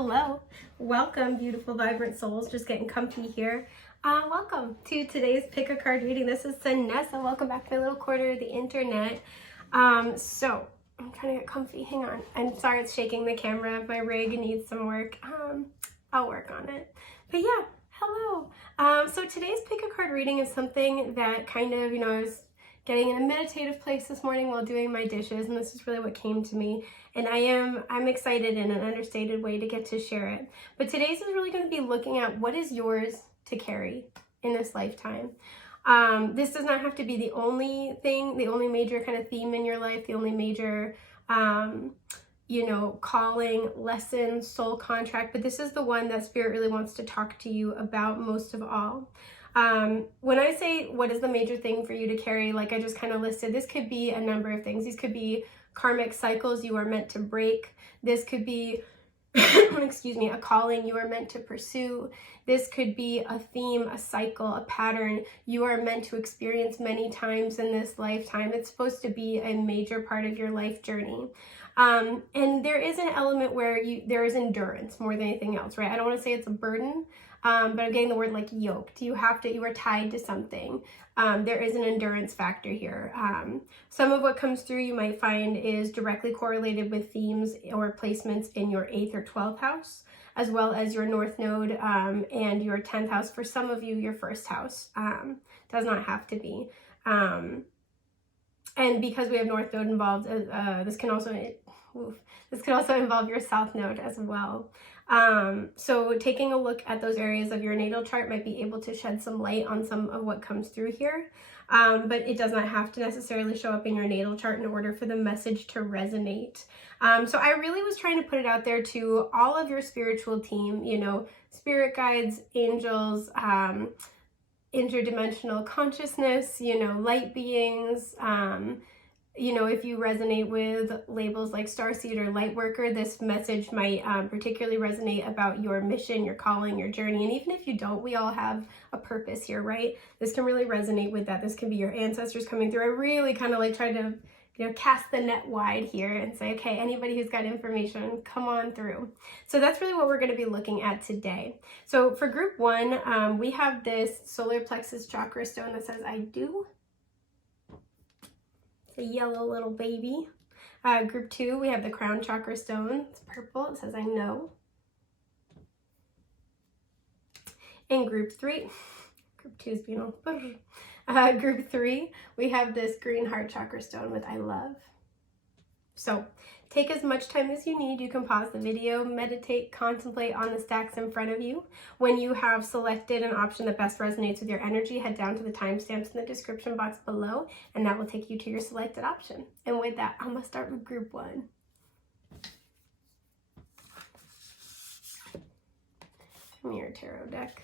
Hello, welcome beautiful vibrant souls, just getting comfy here. Welcome to today's pick a card reading. This is Sanessa. Welcome back to my little corner of the internet. So I'm trying to get comfy. Hang on. I'm sorry it's shaking the camera. My rig needs some work. I'll work on it. But yeah, hello. So today's pick a card reading is something that kind of, I was getting in a meditative place this morning while doing my dishes, and this is really what came to me. And I'm excited in an understated way to get to share it. But today's is really going to be looking at what is yours to carry in this lifetime. This does not have to be the only thing, the only major kind of theme in your life, the only major, calling, lesson, soul contract, but this is the one that Spirit really wants to talk to you about most of all. When I say what is the major thing for you to carry, like I just kind of listed, this could be a number of things. These could be karmic cycles you are meant to break. This could be, a calling you are meant to pursue. This could be a theme, a cycle, a pattern you are meant to experience many times in this lifetime. It's supposed to be a major part of your life journey. And there is an element where there is endurance more than anything else, right? I don't want to say it's a burden, but I'm getting the word like yoked. You are tied to something. There is an endurance factor here. Some of what comes through you might find is directly correlated with themes or placements in your 8th or 12th house, as well as your North Node and your 10th house. For some of you, your first house. Does not have to be. And because we have North Node involved, this can also involve your South Node as well. So taking a look at those areas of your natal chart might be able to shed some light on some of what comes through here. But it does not have to necessarily show up in your natal chart in order for the message to resonate. So I really was trying to put it out there to all of your spiritual team, spirit guides, angels, interdimensional consciousness, light beings, if you resonate with labels like Starseed or Lightworker, this message might particularly resonate about your mission, your calling, your journey. And even if you don't, we all have a purpose here, right? This can really resonate with that. This can be your ancestors coming through. I really kind of tried to, cast the net wide here and say, okay, anybody who's got information, come on through. So that's really what we're going to be looking at today. So for group one, we have this solar plexus chakra stone that says, I do. A yellow little baby. Group 2, we have the crown chakra stone. It's purple. It says, I know. And group 3, group 2 is being all group 3, we have this green heart chakra stone with I love. So take as much time as you need. You can pause the video, meditate, contemplate on the stacks in front of you. When you have selected an option that best resonates with your energy, head down to the timestamps in the description box below, and that will take you to your selected option. And with that, I'm going to start with group 1. Come here, tarot deck.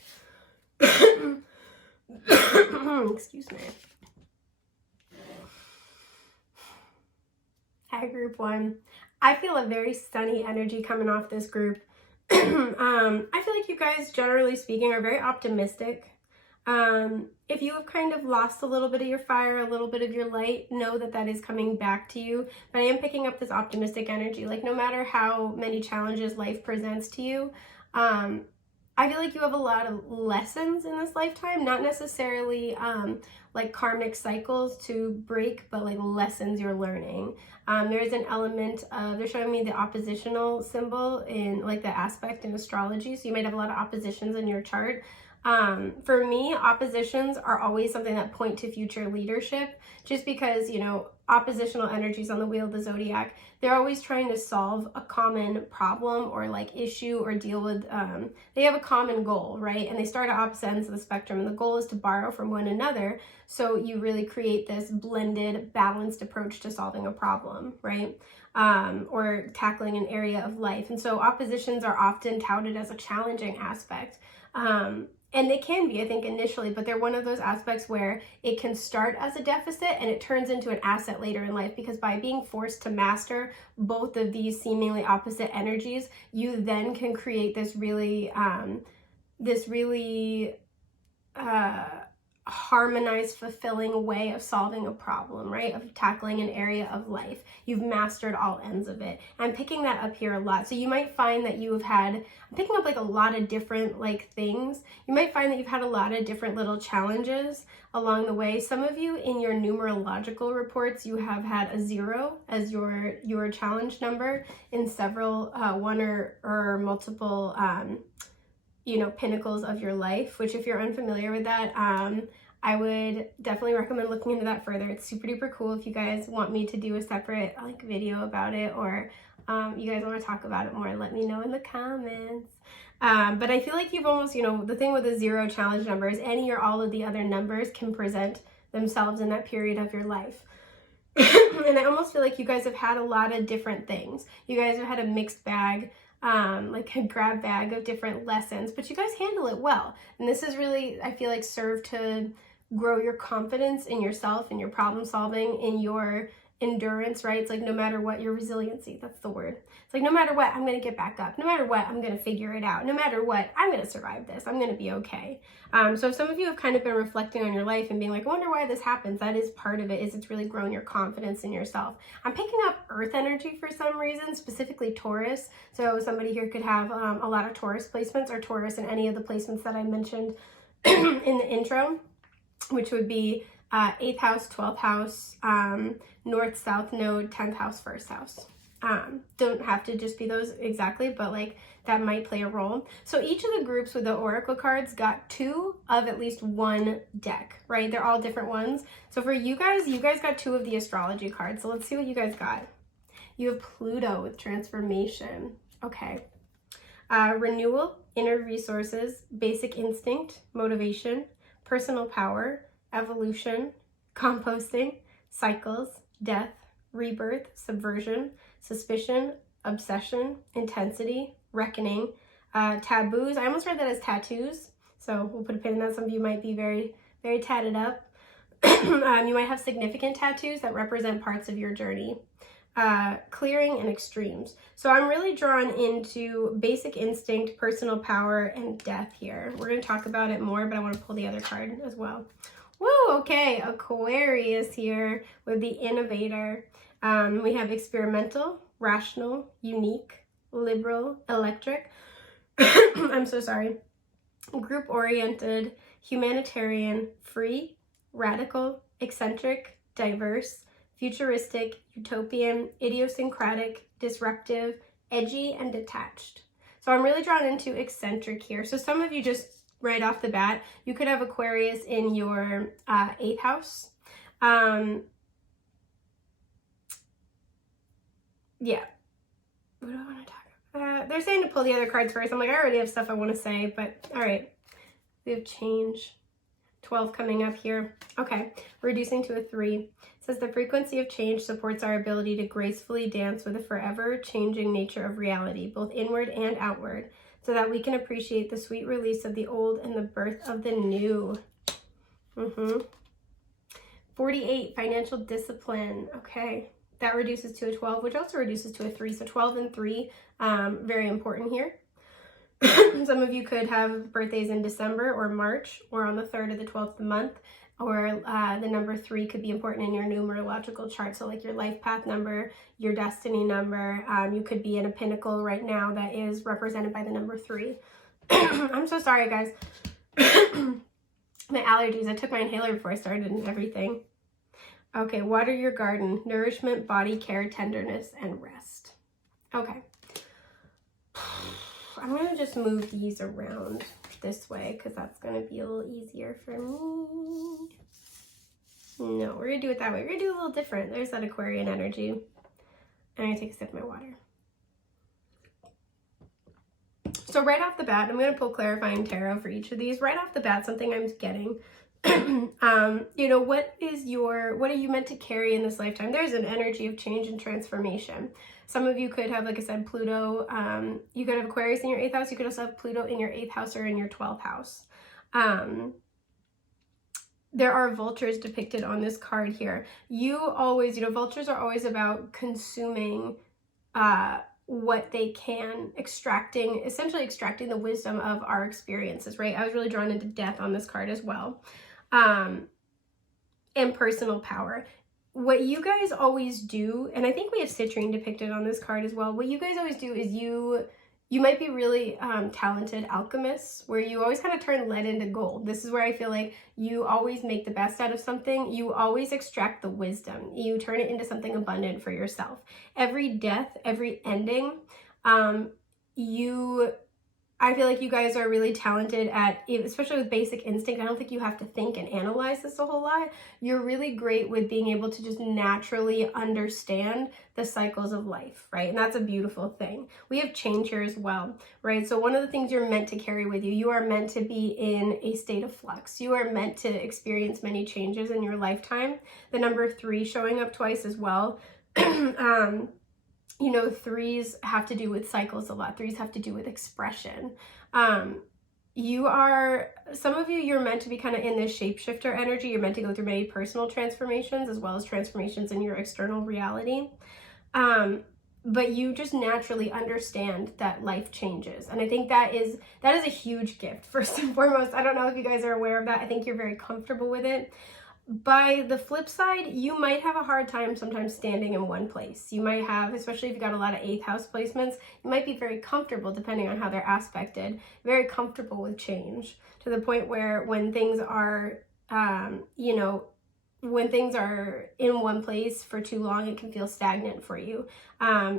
Excuse me. Hi, group 1. I feel a very sunny energy coming off this group. I feel like you guys, generally speaking, are very optimistic. If you have kind of lost a little bit of your fire, a little bit of your light, know that that is coming back to you. But I am picking up this optimistic energy. Like, no matter how many challenges life presents to you, I feel like you have a lot of lessons in this lifetime, not necessarily like karmic cycles to break, but like lessons you're learning. There is an element of, they're showing me the oppositional symbol in like the aspect in astrology. So you might have a lot of oppositions in your chart. For me, oppositions are always something that point to future leadership, just because, oppositional energies on the wheel of the zodiac, they're always trying to solve a common problem or like issue or deal with, they have a common goal, right? And they start at opposite ends of the spectrum, and the goal is to borrow from one another. So you really create this blended, balanced approach to solving a problem, right? Or tackling an area of life. And so oppositions are often touted as a challenging aspect. And they can be, I think, initially, but they're one of those aspects where it can start as a deficit and it turns into an asset later in life, because by being forced to master both of these seemingly opposite energies, you then can create this really harmonized, fulfilling way of solving a problem, right? Of tackling an area of life. You've mastered all ends of it. I'm picking that up here a lot. So you might find that you've had, I'm picking up like a lot of different like things. You might find that you've had a lot of different little challenges along the way. Some of you in your numerological reports, you have had a 0 as your challenge number in several, one or multiple, you know, pinnacles of your life, which if you're unfamiliar with that, I would definitely recommend looking into that further. It's super duper cool. If you guys want me to do a separate like video about it, or you guys want to talk about it more, let me know in the comments. But I feel like you've almost, you know, the thing with a 0 challenge number is any or all of the other numbers can present themselves in that period of your life. And I almost feel like you guys have had a lot of different things. You guys have had a mixed bag, like a grab bag of different lessons, but you guys handle it well. And this is really, I feel like, served to grow your confidence in yourself, in your problem solving, in your endurance, right? It's like no matter what, your resiliency, that's the word. It's like no matter what, I'm going to get back up. No matter what, I'm going to figure it out. No matter what, I'm going to survive this. I'm going to be okay. So if some of you have kind of been reflecting on your life and being like, I wonder why this happens, that is part of it, is it's really grown your confidence in yourself. I'm picking up earth energy for some reason, specifically Taurus. So somebody here could have a lot of Taurus placements, or Taurus in any of the placements that I mentioned in the intro, which would be 8th house, 12th house, north, south node, 10th house, 1st house. Don't have to just be those exactly, but like that might play a role. So each of the groups with the oracle cards got 2 of at least one deck, right? They're all different ones. So for you guys got 2 of the astrology cards. So let's see what you guys got. You have Pluto with transformation. Okay. Renewal, inner resources, basic instinct, motivation, personal power, evolution, composting, cycles, death, rebirth, subversion, suspicion, obsession, intensity, reckoning, taboos. I almost read that as tattoos, so we'll put a pin in that. Some of you might be very, very tatted up. You might have significant tattoos that represent parts of your journey. Clearing and extremes. So I'm really drawn into basic instinct, personal power, and death here. We're going to talk about it more, but I want to pull the other card as well. Woo, okay, Aquarius here with the innovator. We have experimental, rational, unique, liberal, electric. I'm so sorry. Group-oriented, humanitarian, free, radical, eccentric, diverse, futuristic, utopian, idiosyncratic, disruptive, edgy, and detached. So I'm really drawn into eccentric here. So some of you just right off the bat, you could have Aquarius in your 8th house. Yeah. What do I want to talk about? They're saying to pull the other cards first. I'm like, I already have stuff I want to say, but all right. We have change. 12 coming up here. Okay, reducing to a 3. It says the frequency of change supports our ability to gracefully dance with the forever changing nature of reality, both inward and outward, so that we can appreciate the sweet release of the old and the birth of the new. 48, financial discipline. Okay, that reduces to a 12, which also reduces to a 3. So 12 and 3, very important here. Some of you could have birthdays in December or March, or on the 3rd or the 12th of the month, or the number 3 could be important in your numerological chart. So like your life path number, your destiny number. You could be in a pinnacle right now that is represented by the number 3. I'm so sorry, guys. My allergies. I took my inhaler before I started and everything. Okay, water your garden. Nourishment, body care, tenderness, and rest. Okay. I'm going to just move these around this way because that's going to be a little easier for me. No, we're going to do it that way. We're going to do it a little different. There's that Aquarian energy. I'm going to take a sip of my water. So right off the bat, I'm going to pull clarifying tarot for each of these. Right off the bat, something I'm getting. You know, what are you meant to carry in this lifetime? There's an energy of change and transformation. Some of you could have, like I said, Pluto. You could have Aquarius in your 8th house. You could also have Pluto in your 8th house or in your 12th house. There are vultures depicted on this card here. You always, vultures are always about consuming what they can, essentially extracting the wisdom of our experiences, right? I was really drawn into death on this card as well. and personal power. What you guys always do, and I think we have citrine depicted on this card as well, what you guys always do is you might be really talented alchemists, where you always kind of turn lead into gold. This is where I feel like you always make the best out of something. You always extract the wisdom. You turn it into something abundant for yourself. Every death, every ending, I feel like you guys are really talented at, especially with basic instinct. I don't think you have to think and analyze this a whole lot. You're really great with being able to just naturally understand the cycles of life, right? And that's a beautiful thing. We have change here as well, right? So one of the things you're meant to carry with you, you are meant to be in a state of flux. You are meant to experience many changes in your lifetime. The number 3 showing up twice as well. You know, 3s have to do with cycles a lot. 3s have to do with expression. Some of you, you're meant to be kind of in this shapeshifter energy. You're meant to go through many personal transformations as well as transformations in your external reality. But you just naturally understand that life changes. And I think that is a huge gift, first and foremost. I don't know if you guys are aware of that. I think you're very comfortable with it. By the flip side, you might have a hard time sometimes standing in one place. You might have, especially if you've got a lot of 8th house placements, you might be very comfortable, depending on how they're aspected, very comfortable with change, to the point where when things are, when things are in one place for too long, it can feel stagnant for you.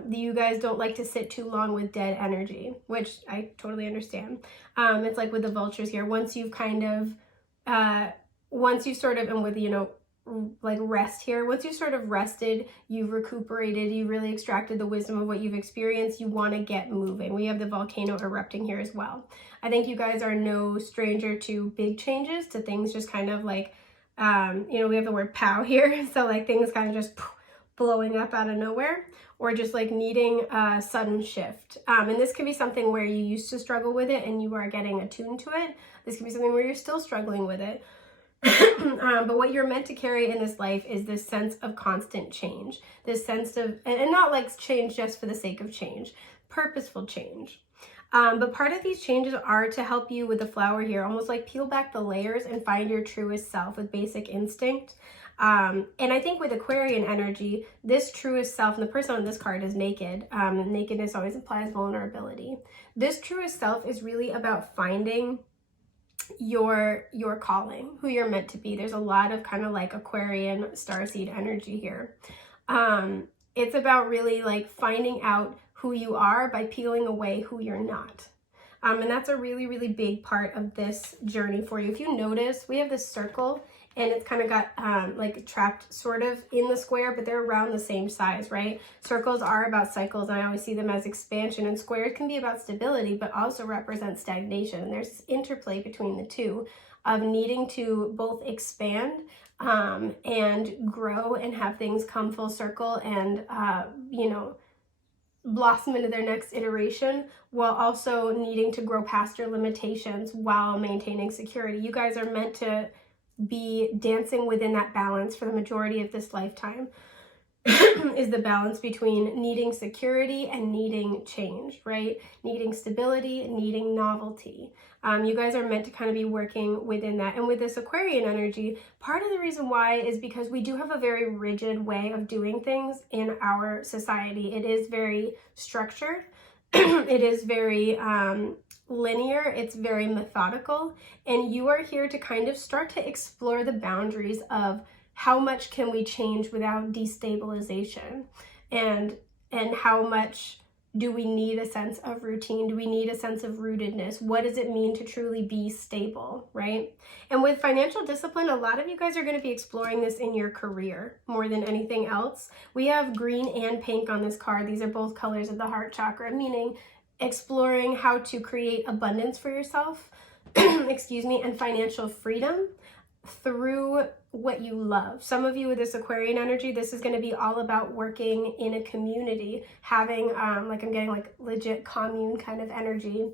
You guys don't like to sit too long with dead energy, which I totally understand. It's like with the vultures here. Once you've kind of, once you sort of, and with, like rest here, once you sort of rested, you've recuperated, you really extracted the wisdom of what you've experienced, you want to get moving. We have the volcano erupting here as well. I think you guys are no stranger to big changes, to things just kind of like, we have the word pow here. So like things kind of just blowing up out of nowhere, or just like needing a sudden shift. And this can be something where you used to struggle with it and you are getting attuned to it. This can be something where you're still struggling with it. But what you're meant to carry in this life is this sense of constant change, this sense of, and not like change just for the sake of change, purposeful change. But part of these changes are to help you with the flower here, almost like peel back the layers and find your truest self with basic instinct. And I think with Aquarian energy, this truest self, and the person on this card is naked. Nakedness always implies vulnerability. This truest self is really about finding your calling, who you're meant to be. There's a lot of kind of like Aquarian starseed energy here. It's about really like finding out who you are by peeling away who you're not. And that's a really, really big part of this journey for you. If you notice, we have this circle and it's kind of got like trapped sort of in the square, but they're around the same size, right? Circles are about cycles, and I always see them as expansion, and squares can be about stability, but also represent stagnation. And there's this interplay between the two of needing to both expand and grow and have things come full circle and, blossom into their next iteration, while also needing to grow past your limitations while maintaining security. You guys are meant to be dancing within that balance for the majority of this lifetime. Is the balance between needing security and needing change, right? Needing stability, needing novelty. You guys are meant to kind of be working within that. And with this Aquarian energy, part of the reason why is because we do have a very rigid way of doing things in our society. It is very structured. It is very linear. It's very methodical. And you are here to kind of start to explore the boundaries of how much can we change without destabilization, and how much do we need a sense of routine? Do we need a sense of rootedness? What does it mean to truly be stable, right? And with financial discipline, a lot of you guys are going to be exploring this in your career more than anything else. We have green and pink on this card. These are both colors of the heart chakra, meaning exploring how to create abundance for yourself, and financial freedom through what you love. Some of you with this Aquarian energy, this is going to be all about working in a community, having like I'm getting like legit commune kind of energy,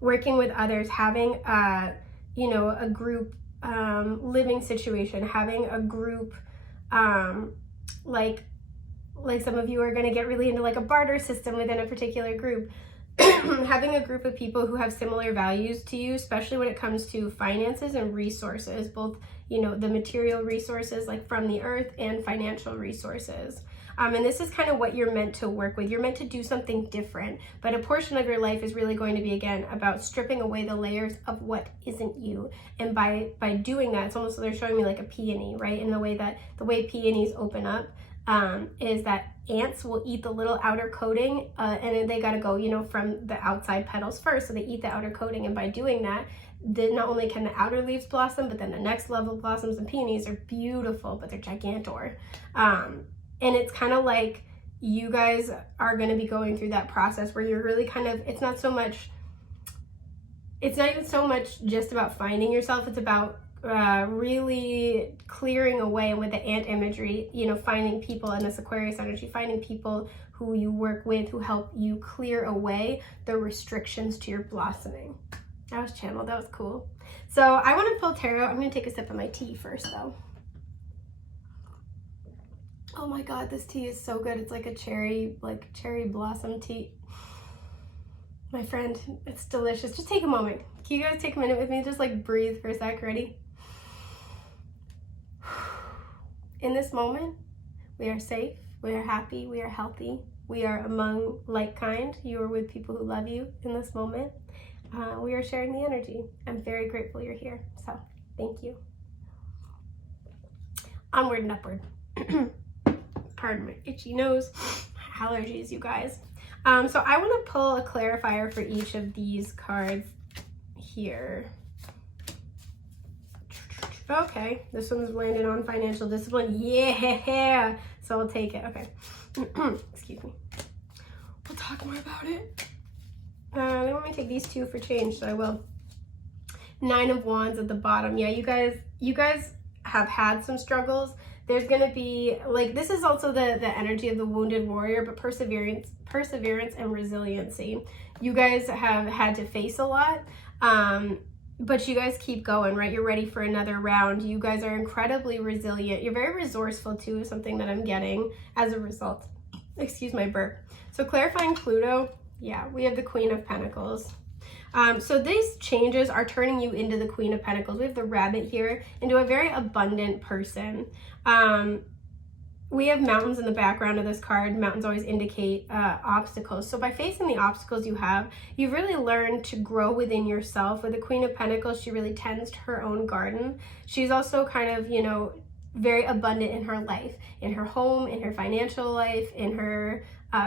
working with others, having a group living situation, having a group like some of you are going to get really into like a barter system within a particular group. having a group of people who have similar values to you, especially when it comes to finances and resources, both, you know, the material resources like from the earth and financial resources. And this is kind of what you're meant to work with. You're meant to do something different, but a portion of your life is really going to be, again, about stripping away the layers of what isn't you. And by doing that, it's almost like they're showing me like a peony, right? And the way peonies open up is that ants will eat the little outer coating, and then they got to go, you know, from the outside petals first. So they eat the outer coating, and by doing that, then not only can the outer leaves blossom, but then the next level blossoms. And peonies are beautiful, but they're gigantor. And it's kind of like you guys are going to be going through that process where you're really kind of, it's not even so much just about finding yourself. It's about really clearing away, and with the ant imagery, you know, finding people in this Aquarius energy, finding people who you work with who help you clear away the restrictions to your blossoming. That was channeled. That was cool. So I want to pull tarot. I'm going to take a sip of my tea first, though. Oh my God, this tea is so good. It's like a cherry blossom tea. My friend, it's delicious. Just take a moment. Can you guys take a minute with me? Just like breathe for a sec. Ready? In this moment, we are safe, we are happy, we are healthy, we are among like kind. You are with people who love you in this moment. We are sharing the energy. I'm very grateful you're here. So thank you. Onward and upward. Pardon my itchy nose. Allergies, you guys. So I want to pull a clarifier for each of these cards here. Okay, this one's landed on financial discipline. Yeah, so I'll take it. Okay. Excuse me. We'll talk more about it. They want me to take these two for change, so I will. 9 of Wands at the bottom. Yeah, you guys have had some struggles. There's gonna be, like, this is also the energy of the wounded warrior, but perseverance and resiliency. You guys have had to face a lot, but you guys keep going, right? You're ready for another round. You guys are incredibly resilient. You're very resourceful too, something that I'm getting as a result. Excuse my burp. So clarifying Pluto, yeah, we have the Queen of Pentacles. So these changes are turning you into the Queen of Pentacles. We have the rabbit here, into a very abundant person. We have mountains in the background of this card. Mountains always indicate obstacles. So by facing the obstacles you've really learned to grow within yourself. With the Queen of Pentacles, she really tends to her own garden. She's also kind of, you know, very abundant in her life, in her home, in her financial life, in her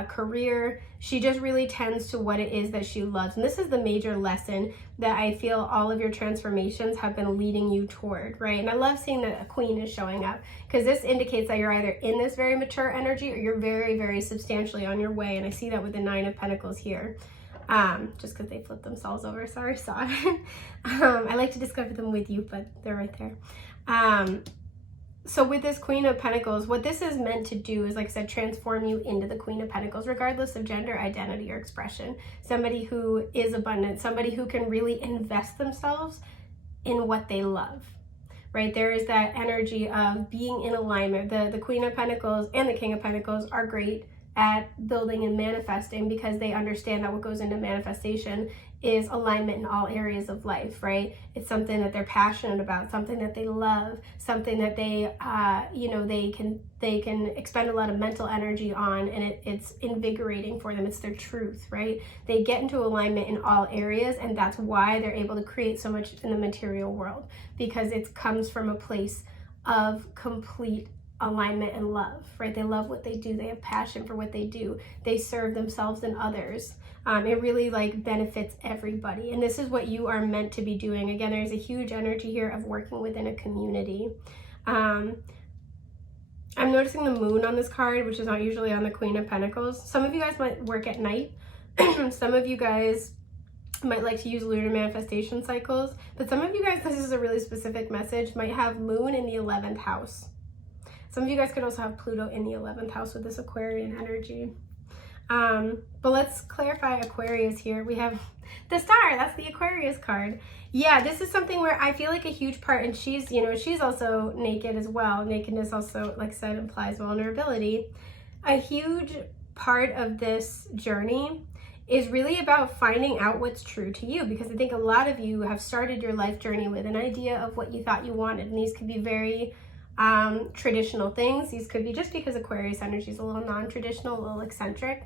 career. She just really tends to what it is that she loves. And this is the major lesson that I feel all of your transformations have been leading you toward, right? And I love seeing that a queen is showing up, because this indicates that you're either in this very mature energy or you're very, very substantially on your way. And I see that with the 9 of Pentacles here. Just because they flipped themselves over. Sorry, saw it. I like to discover them with you, but they're right there. So with this Queen of Pentacles, what this is meant to do is, like I said, transform you into the Queen of Pentacles, regardless of gender, identity, or expression. Somebody who is abundant, somebody who can really invest themselves in what they love, right? There is that energy of being in alignment. The Queen of Pentacles and the King of Pentacles are great at building and manifesting, because they understand that what goes into manifestation is alignment in all areas of life, right? It's something that they're passionate about, something that they love, something that they, they can expend a lot of mental energy on, and it's invigorating for them. It's their truth, right? They get into alignment in all areas, and that's why they're able to create so much in the material world, because it comes from a place of complete alignment and love, right? They love what they do. They have passion for what they do. They serve themselves and others. It really benefits everybody. And this is what you are meant to be doing. Again, there's a huge energy here of working within a community. I'm noticing the moon on this card, which is not usually on the Queen of Pentacles. Some of you guys might work at night. Some of you guys might like to use lunar manifestation cycles. But some of you guys, this is a really specific message, might have moon in the 11th house. Some of you guys could also have Pluto in the 11th house with this Aquarian energy. But let's clarify Aquarius here. We have the star, that's the Aquarius card. Yeah, this is something where I feel like a huge part, and she's also naked as well. Nakedness also, like I said, implies vulnerability. A huge part of this journey is really about finding out what's true to you, because I think a lot of you have started your life journey with an idea of what you thought you wanted, and these could be very traditional things. These could be, just because Aquarius energy is a little non-traditional, a little eccentric,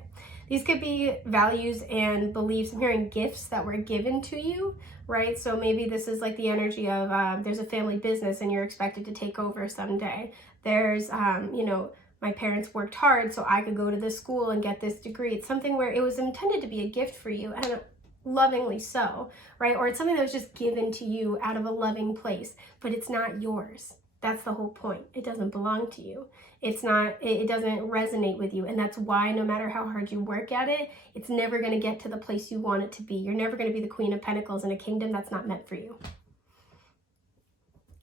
these could be values and beliefs. I'm hearing gifts that were given to you, right? So maybe this is like the energy of there's a family business and you're expected to take over someday. There's, you know, my parents worked hard so I could go to this school and get this degree. It's something where it was intended to be a gift for you, and lovingly so, right? Or it's something that was just given to you out of a loving place, but it's not yours. That's the whole point. It doesn't belong to you. It's not, it doesn't resonate with you. And that's why no matter how hard you work at it, it's never going to get to the place you want it to be. You're never going to be the Queen of Pentacles in a kingdom that's not meant for you.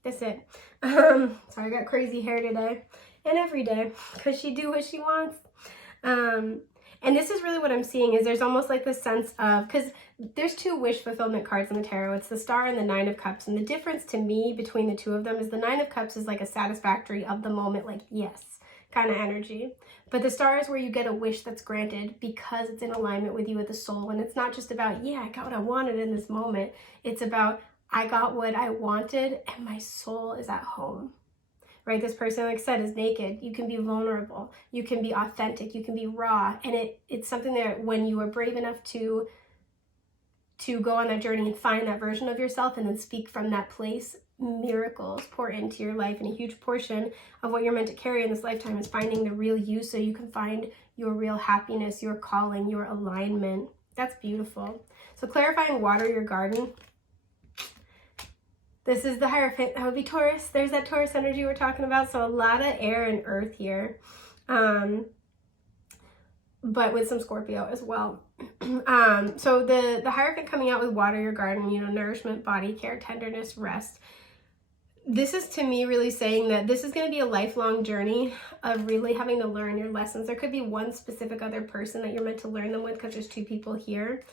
That's it. Sorry, I got crazy hair today and every day because she do what she wants. And this is really what I'm seeing, is there's almost like this sense of, because there's two wish fulfillment cards in the tarot. It's the Star and the Nine of Cups. And the difference to me between the two of them is the Nine of Cups is like a satisfactory of the moment, like yes, kind of energy. But the Star is where you get a wish that's granted because it's in alignment with you at the soul. And it's not just about, yeah, I got what I wanted in this moment. It's about, I got what I wanted and my soul is at home. Right? This person, like I said, is naked. You can be vulnerable. You can be authentic. You can be raw. And it's something that when you are brave enough to go on that journey and find that version of yourself and then speak from that place, miracles pour into your life. And a huge portion of what you're meant to carry in this lifetime is finding the real you, so you can find your real happiness, your calling, your alignment. That's beautiful. So clarifying, water your garden. This is the Hierophant. That would be Taurus. There's that Taurus energy we're talking about. So a lot of air and earth here, but with some Scorpio as well. So the Hierophant coming out with water your garden, you know, nourishment, body care, tenderness, rest. This is, to me, really saying that this is going to be a lifelong journey of really having to learn your lessons. There could be one specific other person that you're meant to learn them with, because there's two people here.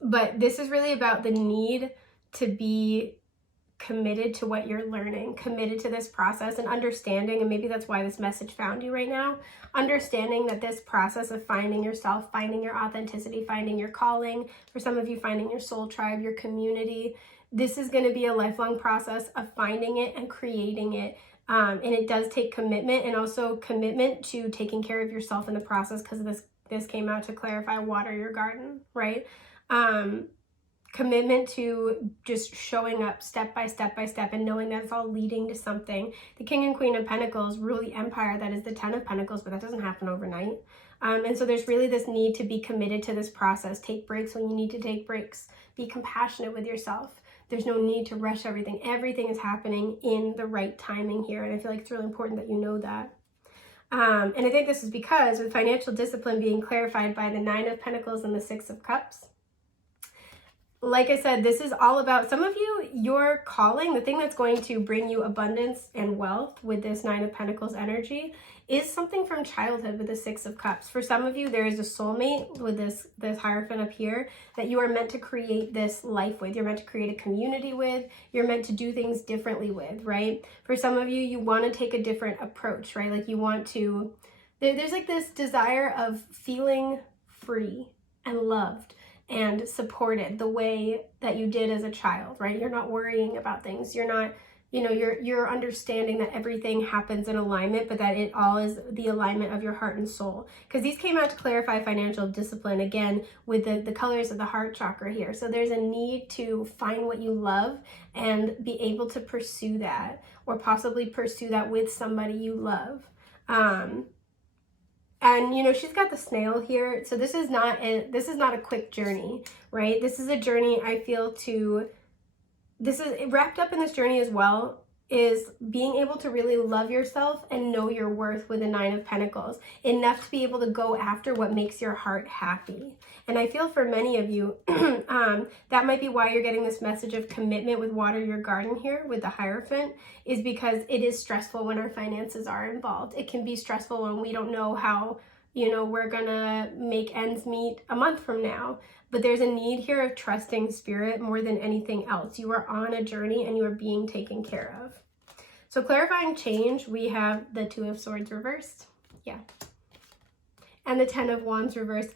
But this is really about the need to be committed to what you're learning, committed to this process, and understanding, and maybe that's why this message found you right now, understanding that this process of finding yourself, finding your authenticity, finding your calling, for some of you finding your soul tribe, your community, this is going to be a lifelong process of finding it and creating it. And it does take commitment, and also commitment to taking care of yourself in the process, because this came out to clarify water your garden, right? Commitment to just showing up step by step by step and knowing that it's all leading to something. The King and Queen of Pentacles rule the empire that is the Ten of Pentacles, but that doesn't happen overnight. And so there's really this need to be committed to this process. Take breaks when you need to take breaks. Be compassionate with yourself. There's no need to rush everything. Everything is happening in the right timing here. And I feel like it's really important that you know that. And I think this is because with financial discipline being clarified by the Nine of Pentacles and the Six of Cups, like I said, this is all about, some of you, your calling, the thing that's going to bring you abundance and wealth with this Nine of Pentacles energy is something from childhood with the Six of Cups. For some of you, there is a soulmate with this Hierophant up here that you are meant to create this life with. You're meant to create a community with. You're meant to do things differently with, right? For some of you, you want to take a different approach, right? Like you want to, there's like this desire of feeling free and loved and supported the way that you did as a child, right? You're not worrying about things. You're not, you know, you're understanding that everything happens in alignment, but that it all is the alignment of your heart and soul. Because these came out to clarify financial discipline, again, with the colors of the heart chakra here. So there's a need to find what you love and be able to pursue that, or possibly pursue that with somebody you love. And, you know, she's got the snail here. So this is not a quick journey, right? This is a journey, I feel, this is wrapped up in this journey as well, is being able to really love yourself and know your worth with the Nine of Pentacles, enough to be able to go after what makes your heart happy. And I feel for many of you, that might be why you're getting this message of commitment with water your garden here with the Hierophant, is because it is stressful when our finances are involved. It can be stressful when we don't know how, you know, we're gonna make ends meet a month from now. But there's a need here of trusting spirit more than anything else. You are on a journey and you are being taken care of. So clarifying change, we have the Two of Swords reversed. Yeah. and the 10 of Wands reversed.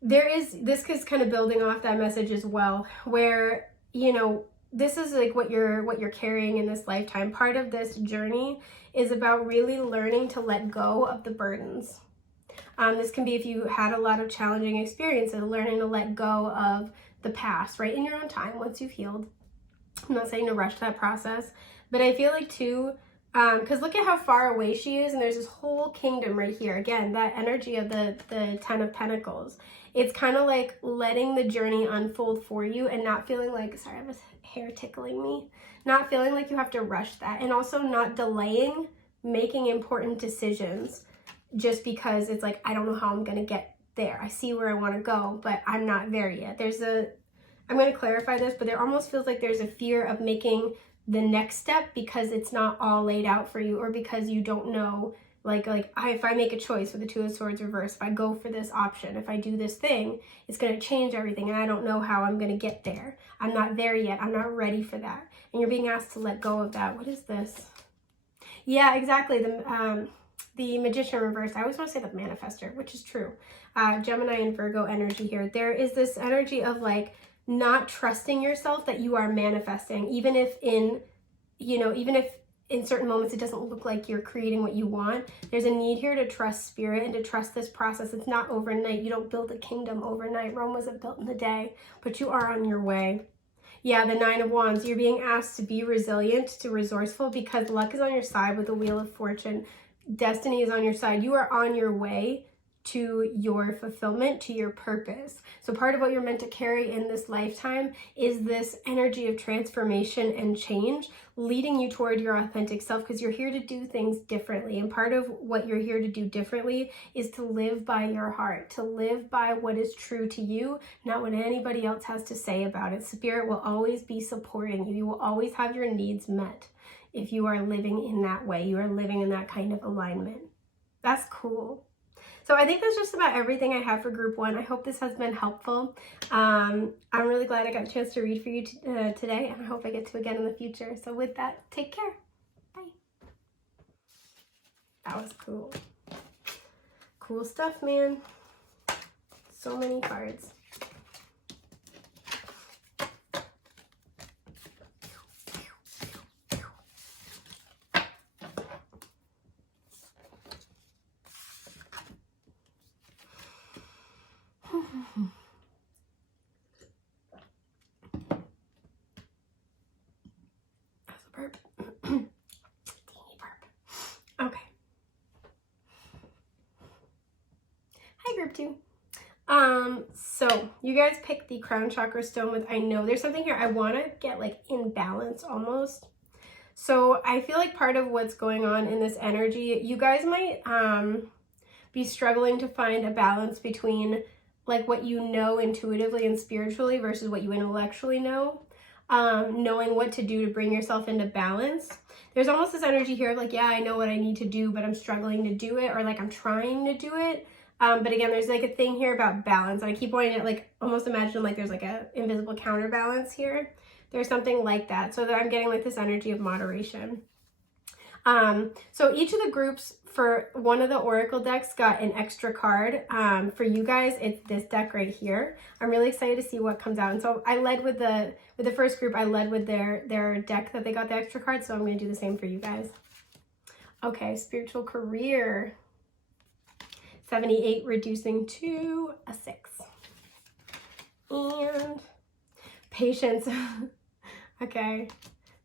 This is kind of building off that message as well, where, you know, this is like what you're carrying in this lifetime. Part of this journey is about really learning to let go of the burdens. This can be if you had a lot of challenging experiences, learning to let go of the past, right, in your own time once you've healed. I'm not saying to rush that process, but I feel like too, because look at how far away she is, and there's this whole kingdom right here. Again, that energy of the 10 of Pentacles. It's kind of like letting the journey unfold for you and not feeling like, sorry, I have a hair tickling me, not feeling like you have to rush that, and also not delaying making important decisions just because it's like, I don't know how I'm going to get there. I see where I want to go, but I'm not there yet. I'm going to clarify this, but there almost feels like there's a fear of making the next step because it's not all laid out for you, or because you don't know, if I make a choice with the 2 of Swords reversed, if I go for this option, if I do this thing, it's going to change everything, and I don't know how I'm going to get there. I'm not there yet. I'm not ready for that. And you're being asked to let go of that. What is this? Yeah, exactly. The Magician reversed. I always want to say the Manifestor, which is true. Gemini and Virgo energy here. There is this energy of like not trusting yourself that you are manifesting, even if in certain moments it doesn't look like you're creating what you want. There's a need here to trust spirit and to trust this process. It's not overnight. You don't build a kingdom overnight. Rome wasn't built in a day, but you are on your way. Yeah, the 9 of Wands. You're being asked to be resilient, to resourceful, because luck is on your side with the Wheel of Fortune. Destiny is on your side. You are on your way to your fulfillment, to your purpose. So part of what you're meant to carry in this lifetime is this energy of transformation and change, leading you toward your authentic self, because you're here to do things differently. And part of what you're here to do differently is to live by your heart, to live by what is true to you, not what anybody else has to say about it. Spirit will always be supporting you. You will always have your needs met if you are living in that way. You are living in that kind of alignment. That's cool. So I think that's just about everything I have for group 1. I hope this has been helpful. I'm really glad I got a chance to read for you today, and I hope I get to again in the future. So with that, take care. Bye. That was cool. Cool stuff, man. So many cards. Burp. Teeny burp. Okay. Hi, group 2. So you guys picked the crown chakra stone with, I know there's something here I want to get like in balance almost. So I feel like part of what's going on in this energy, you guys might be struggling to find a balance between like what you know intuitively and spiritually versus what you intellectually know. Knowing what to do to bring yourself into balance. There's almost this energy here of like, yeah, I know what I need to do, but I'm struggling to do it, or like I'm trying to do it. But again, there's like a thing here about balance. And I keep wanting to like almost imagine like there's like a invisible counterbalance here. There's something like that. So that I'm getting like this energy of moderation. So each of the groups for one of the Oracle decks got an extra card. For you guys, it's this deck right here. I'm really excited to see what comes out. And so I led with the first group, I led with their deck that they got the extra card. So I'm going to do the same for you guys. Okay, spiritual career. 78 reducing to a 6. And patience. Okay.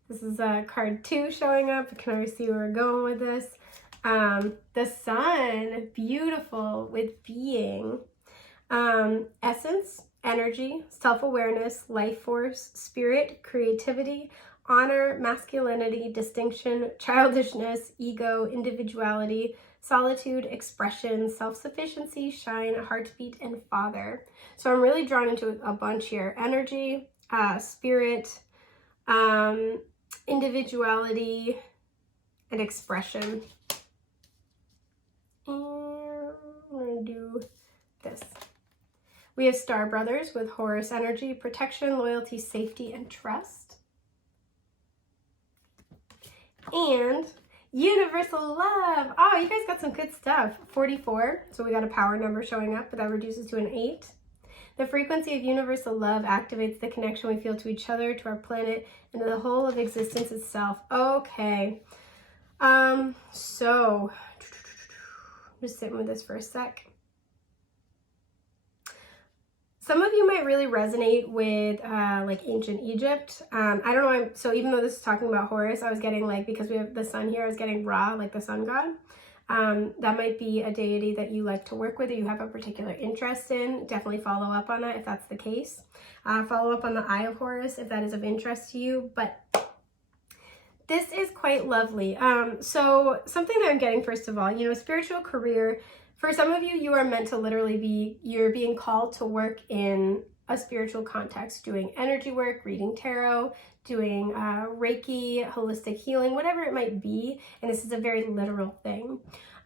This is card 2 showing up. You can already see where we're going with this. The sun, beautiful with being. Essence, energy, self-awareness, life force, spirit, creativity, honor, masculinity, distinction, childishness, ego, individuality, solitude, expression, self-sufficiency, shine, heartbeat, and father. So I'm really drawn into a bunch here. Energy, spirit, individuality, and expression. And I'm going to do this. We have Star Brothers with Horus energy, protection, loyalty, safety, and trust. And Universal love. Oh, you guys got some good stuff. 44. So we got a power number showing up, but that reduces to an 8. The frequency of universal love activates the connection we feel to each other, to our planet, and to the whole of existence itself. Okay. So I'm just sitting with this for a sec. Some of you might really resonate with like ancient Egypt. I don't know. So even though this is talking about Horus, I was getting like, because we have the sun here, I was getting Ra, like the sun god. That might be a deity that you like to work with or you have a particular interest in. Definitely follow up on that if that's the case. Follow up on the Eye of Horus if that is of interest to you. But this is quite lovely. So something that I'm getting, first of all, you know, spiritual career. For some of you, you are meant to literally you're being called to work in a spiritual context, doing energy work, reading tarot, doing Reiki, holistic healing, whatever it might be. And this is a very literal thing.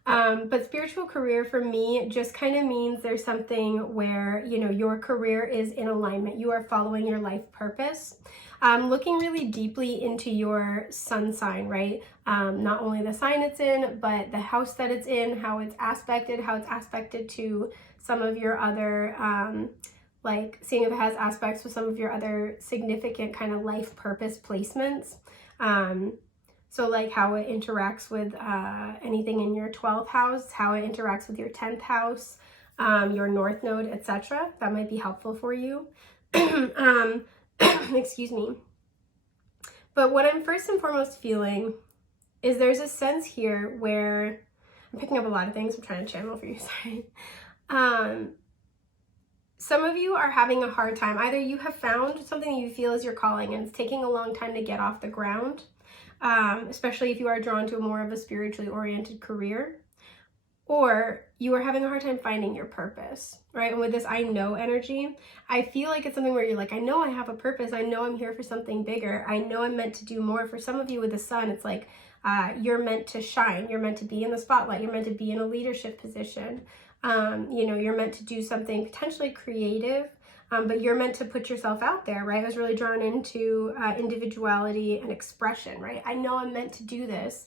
But spiritual career for me just kind of means there's something where, you know, your career is in alignment. You are following your life purpose. Looking really deeply into your sun sign, right? Not only the sign it's in, but the house that it's in, how it's aspected to some of your other, like seeing if it has aspects with some of your other significant kind of life purpose placements. So like how it interacts with anything in your 12th house, how it interacts with your 10th house, your north node, etc. That might be helpful for you. Excuse me. But what I'm first and foremost feeling is there's a sense here where I'm picking up a lot of things. I'm trying to channel for you, sorry. Some of you are having a hard time. Either you have found something you feel is your calling and it's taking a long time to get off the ground, especially if you are drawn to more of a spiritually oriented career, or you are having a hard time finding your purpose, right? And with this I know energy, I feel like it's something where you're like, I know I have a purpose. I know I'm here for something bigger. I know I'm meant to do more. For some of you with the sun, it's like you're meant to shine. You're meant to be in the spotlight. You're meant to be in a leadership position. You know, you're meant to do something potentially creative, but you're meant to put yourself out there, right? I was really drawn into individuality and expression, right? I know I'm meant to do this,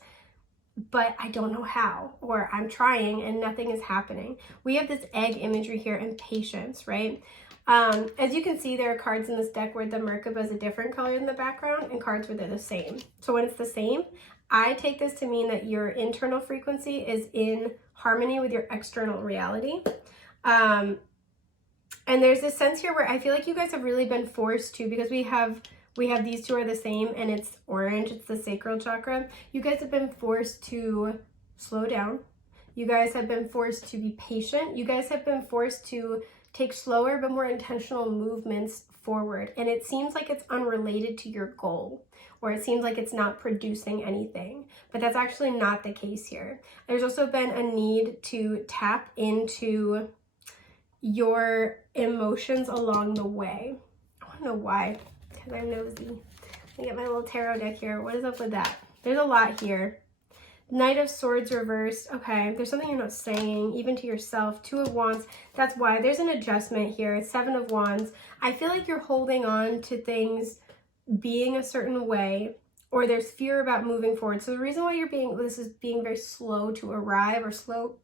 but I don't know how, or I'm trying and nothing is happening. We have this egg imagery here and patience, right? As you can see, there are cards in this deck where the Merkaba is a different color in the background and cards where they're the same. So when it's the same, I take this to mean that your internal frequency is in harmony with your external reality. And there's this sense here where I feel like you guys have really been forced to, because we have these two are the same and it's orange, it's the sacral chakra. You guys have been forced to slow down. You guys have been forced to be patient. You guys have been forced to take slower but more intentional movements forward. And it seems like it's unrelated to your goal, or it seems like it's not producing anything, but that's actually not the case here. There's also been a need to tap into your emotions along the way. I don't know why. I'm nosy. I get my little tarot deck here. What is up with that? There's a lot here. Knight of Swords reversed. Okay, there's something you're not saying, even to yourself. Two of Wands. That's why. There's an adjustment here. Seven of Wands. I feel like you're holding on to things being a certain way, or there's fear about moving forward. So the reason why this is being very slow to arrive, or slow,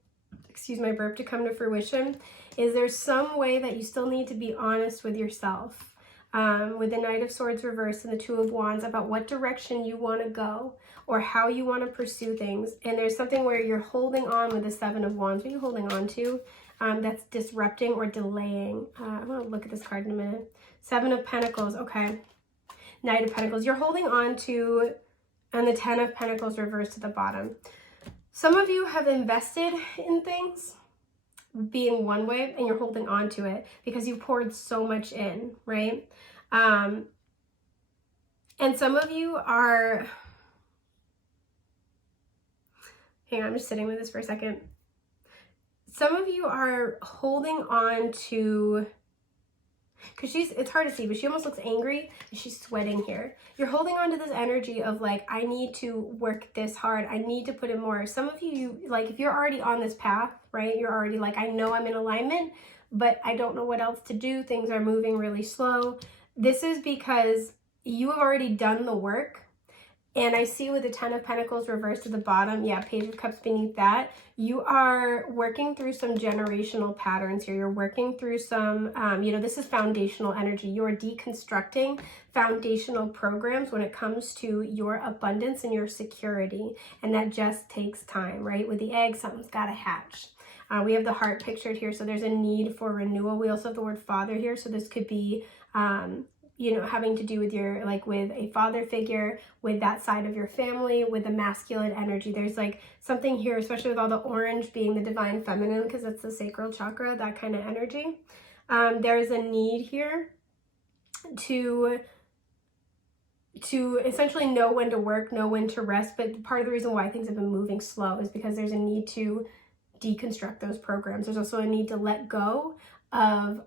excuse my burp, to come to fruition, is there's some way that you still need to be honest with yourself. With the Knight of Swords reversed and the Two of Wands, about what direction you want to go or how you want to pursue things. And there's something where you're holding on with the Seven of Wands. What are you holding on to? That's disrupting or delaying. I want to look at this card in a minute. Seven of Pentacles. Okay. Knight of Pentacles. You're holding on to, and the Ten of Pentacles reversed to the bottom. Some of you have invested in things being one way and you're holding on to it because you poured so much in, right? And some of you are, hang on, I'm just sitting with this for a second. Some of you are holding on to, because it's hard to see, but she almost looks angry and she's sweating here. You're holding on to this energy of like, I need to work this hard. I need to put in more. Some of you, like if you're already on this path, right? You're already like, I know I'm in alignment, but I don't know what else to do. Things are moving really slow. This is because you have already done the work And I see with the Ten of Pentacles reversed at the bottom, yeah, Page of Cups beneath that, you are working through some generational patterns here. You're working through some, this is foundational energy. You are deconstructing foundational programs when it comes to your abundance and your security. And that just takes time, right? With the egg, something's got to hatch. We have the heart pictured here, so there's a need for renewal. We also have the word father here, so this could be, having to do with your, like with a father figure, with that side of your family, with the masculine energy. There's like something here, especially with all the orange being the divine feminine, because it's the sacral chakra, that kind of energy. There's a need here to essentially know when to work, know when to rest. But part of the reason why things have been moving slow is because there's a need to deconstruct those programs. There's also a need to let go of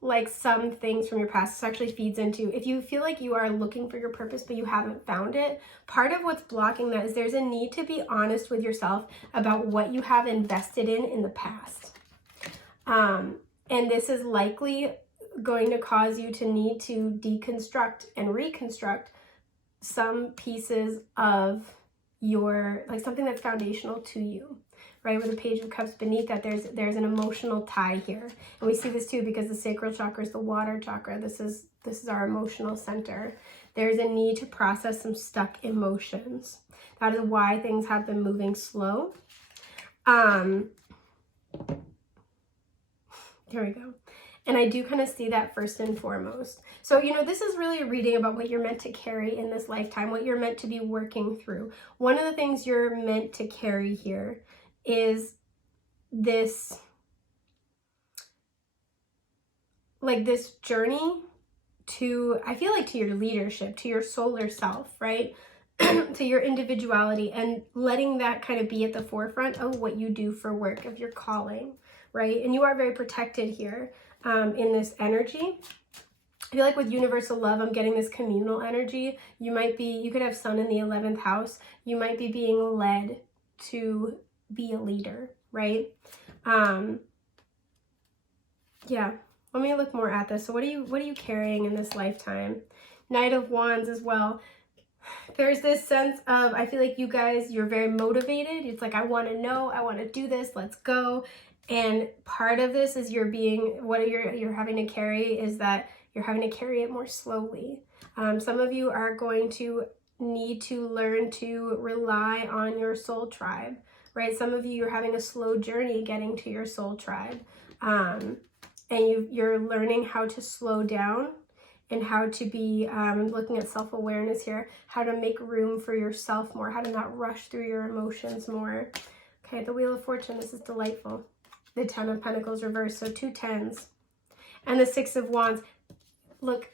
like some things from your past. This actually feeds into, if you feel like you are looking for your purpose but you haven't found it, part of what's blocking that is there's a need to be honest with yourself about what you have invested in the past. And this is likely going to cause you to need to deconstruct and reconstruct some pieces of your, like something that's foundational to you. Right, with the Page of Cups beneath that, there's an emotional tie here. And we see this too because the sacral chakra is the water chakra. This is our emotional center. There's a need to process some stuck emotions. That is why things have been moving slow. There we go. And I do kind of see that first and foremost. So, this is really a reading about what you're meant to carry in this lifetime, what you're meant to be working through. One of the things you're meant to carry here is this, like this journey to, I feel like to your leadership, to your solar self, right? To your individuality, and letting that kind of be at the forefront of what you do for work, of your calling, right? And you are very protected here in this energy. I feel like with universal love, I'm getting this communal energy. You could have sun in the 11th house. You might be being led to be a leader, right? Yeah, let me look more at this. So what are you carrying in this lifetime? Knight of Wands as well. There's this sense of, I feel like you guys, you're very motivated. It's like, I want to know, I want to do this, let's go. And part of this is you're having to carry is that you're having to carry it more slowly. Some of you are going to need to learn to rely on your soul tribe, right? Some of you are having a slow journey getting to your soul tribe. And you're learning how to slow down and how to be, looking at self-awareness here, how to make room for yourself more, how to not rush through your emotions more. Okay, the Wheel of Fortune, this is delightful. The Ten of Pentacles reversed, so 2 10s. And the 6 of Wands. Look,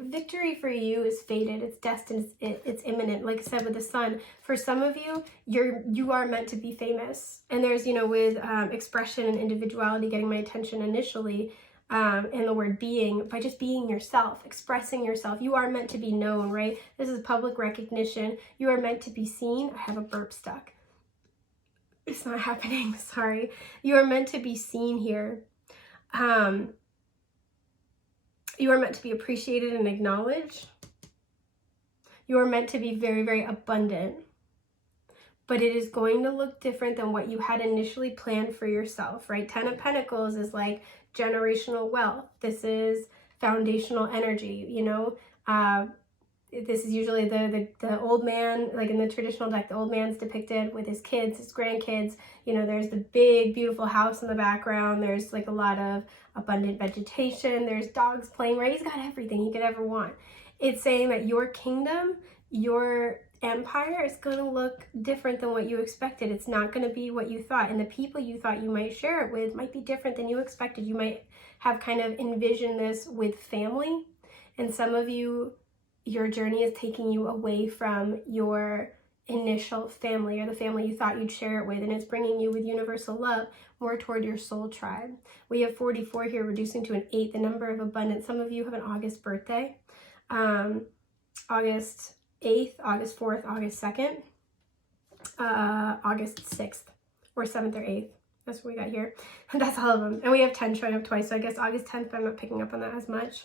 victory for you is fated, it's destined, it's imminent. Like I said with the sun, for some of you, you are meant to be famous. And there's, with expression and individuality getting my attention initially, and the word being, by just being yourself, expressing yourself, you are meant to be known, right? This is public recognition. You are meant to be seen. I have a burp stuck. It's not happening, sorry. You are meant to be seen here. You are meant to be appreciated and acknowledged. You are meant to be very, very abundant. But it is going to look different than what you had initially planned for yourself, right? 10 of Pentacles is like generational wealth. This is foundational energy, This is usually the old man, like in the traditional deck, the old man's depicted with his kids, his grandkids. There's the big, beautiful house in the background. There's like a lot of abundant vegetation. There's dogs playing, right? He's got everything he could ever want. It's saying that your kingdom, your empire is going to look different than what you expected. It's not going to be what you thought. And the people you thought you might share it with might be different than you expected. You might have kind of envisioned this with family. And some of you, your journey is taking you away from your initial family or the family you thought you'd share it with, and it's bringing you with universal love more toward your soul tribe. We have 44 here, reducing to an 8, the number of abundance. Some of you have an August birthday, August 8th, August 4th, August 2nd, August 6th, or 7th or 8th. That's what we got here. That's all of them. And we have 10 showing up twice, so I guess August 10th, I'm not picking up on that as much.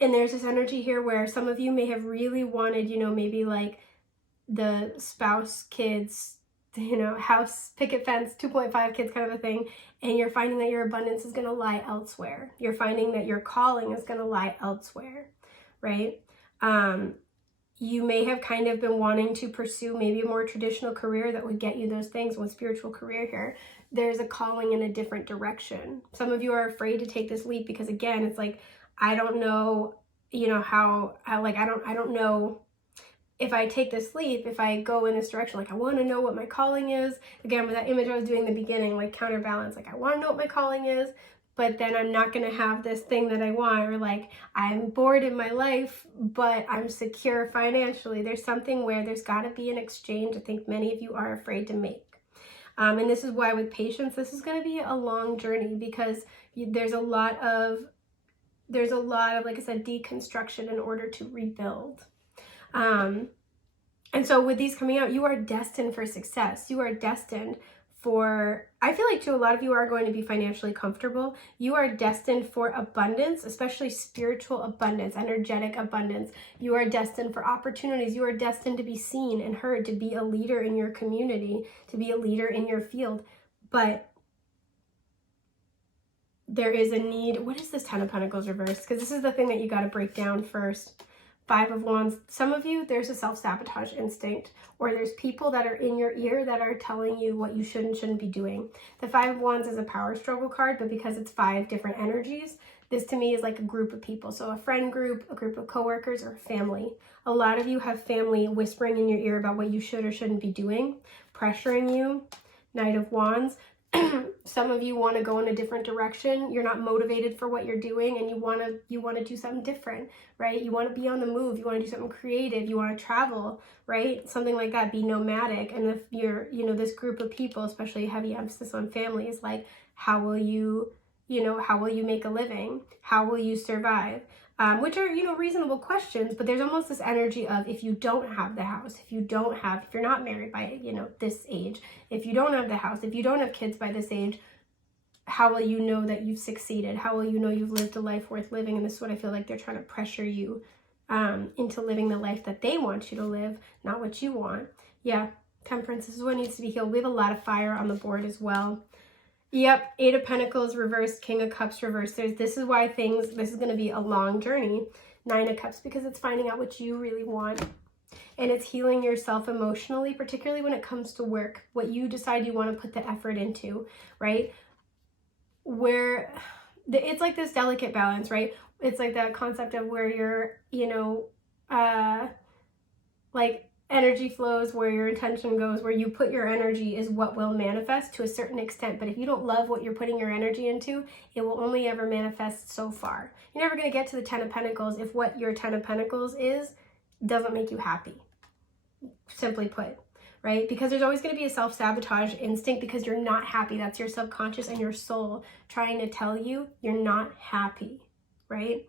And there's this energy here where some of you may have really wanted, you know, maybe like the spouse, kids, you know, house, picket fence, 2.5 kids kind of a thing. And you're finding that your abundance is going to lie elsewhere. You're finding that your calling is going to lie elsewhere, right? You may have kind of been wanting to pursue maybe a more traditional career that would get you those things. With spiritual career here, there's a calling in a different direction. Some of you are afraid to take this leap because, again, it's like, I don't know, you know, I don't know if I take this leap, if I go in this direction. Like, I want to know what my calling is. Again, with that image I was doing in the beginning, like counterbalance, like I want to know what my calling is, but then I'm not going to have this thing that I want, or like I'm bored in my life, but I'm secure financially. There's something where there's got to be an exchange I think many of you are afraid to make. And this is why with patience, this is going to be a long journey, because there's a lot of, like I said, deconstruction in order to rebuild. And so with these coming out, you are destined for success. You are destined for, I feel like too, a lot of you are going to be financially comfortable. You are destined for abundance, especially spiritual abundance, energetic abundance. You are destined for opportunities. You are destined to be seen and heard, to be a leader in your community, to be a leader in your field. But there is a need. What is this 10 of Pentacles reversed? Because this is the thing that you got to break down first. 5 of Wands. Some of you, there's a self-sabotage instinct, or there's people that are in your ear that are telling you what you should and shouldn't be doing. The 5 of Wands is a power struggle card, but because it's 5 different energies, this to me is like a group of people. So a friend group, a group of coworkers, or family. A lot of you have family whispering in your ear about what you should or shouldn't be doing, pressuring you. Knight of Wands. Some of you want to go in a different direction. You're not motivated for what you're doing, and you want to do something different, right? You want to be on the move. You want to do something creative. You want to travel, right? Something like that. Be nomadic. And if you're, you know, this group of people, especially heavy emphasis on family, is like, how will you make a living? How will you survive? Which are, you know, reasonable questions, but there's almost this energy of, if you don't have the house, if you're not married by, you know, this age, if you don't have the house, if you don't have kids by this age, how will you know that you've succeeded? How will you know you've lived a life worth living? And this is what I feel like they're trying to pressure you into living the life that they want you to live, not what you want. Yeah, Temperance, this is what needs to be healed. We have a lot of fire on the board as well. Yep, 8 of Pentacles reversed, King of Cups reversed. This is why this is going to be a long journey. 9 of Cups, because it's finding out what you really want. And it's healing yourself emotionally, particularly when it comes to work, what you decide you want to put the effort into, right? Where it's like this delicate balance, right? It's like that concept of where you're, you know, like energy flows, where your intention goes, where you put your energy is what will manifest to a certain extent. But if you don't love what you're putting your energy into, it will only ever manifest so far. You're never going to get to the 10 of Pentacles if what your 10 of Pentacles doesn't make you happy, simply put, right? Because there's always going to be a self-sabotage instinct, because you're not happy. That's your subconscious and your soul trying to tell you you're not happy, right?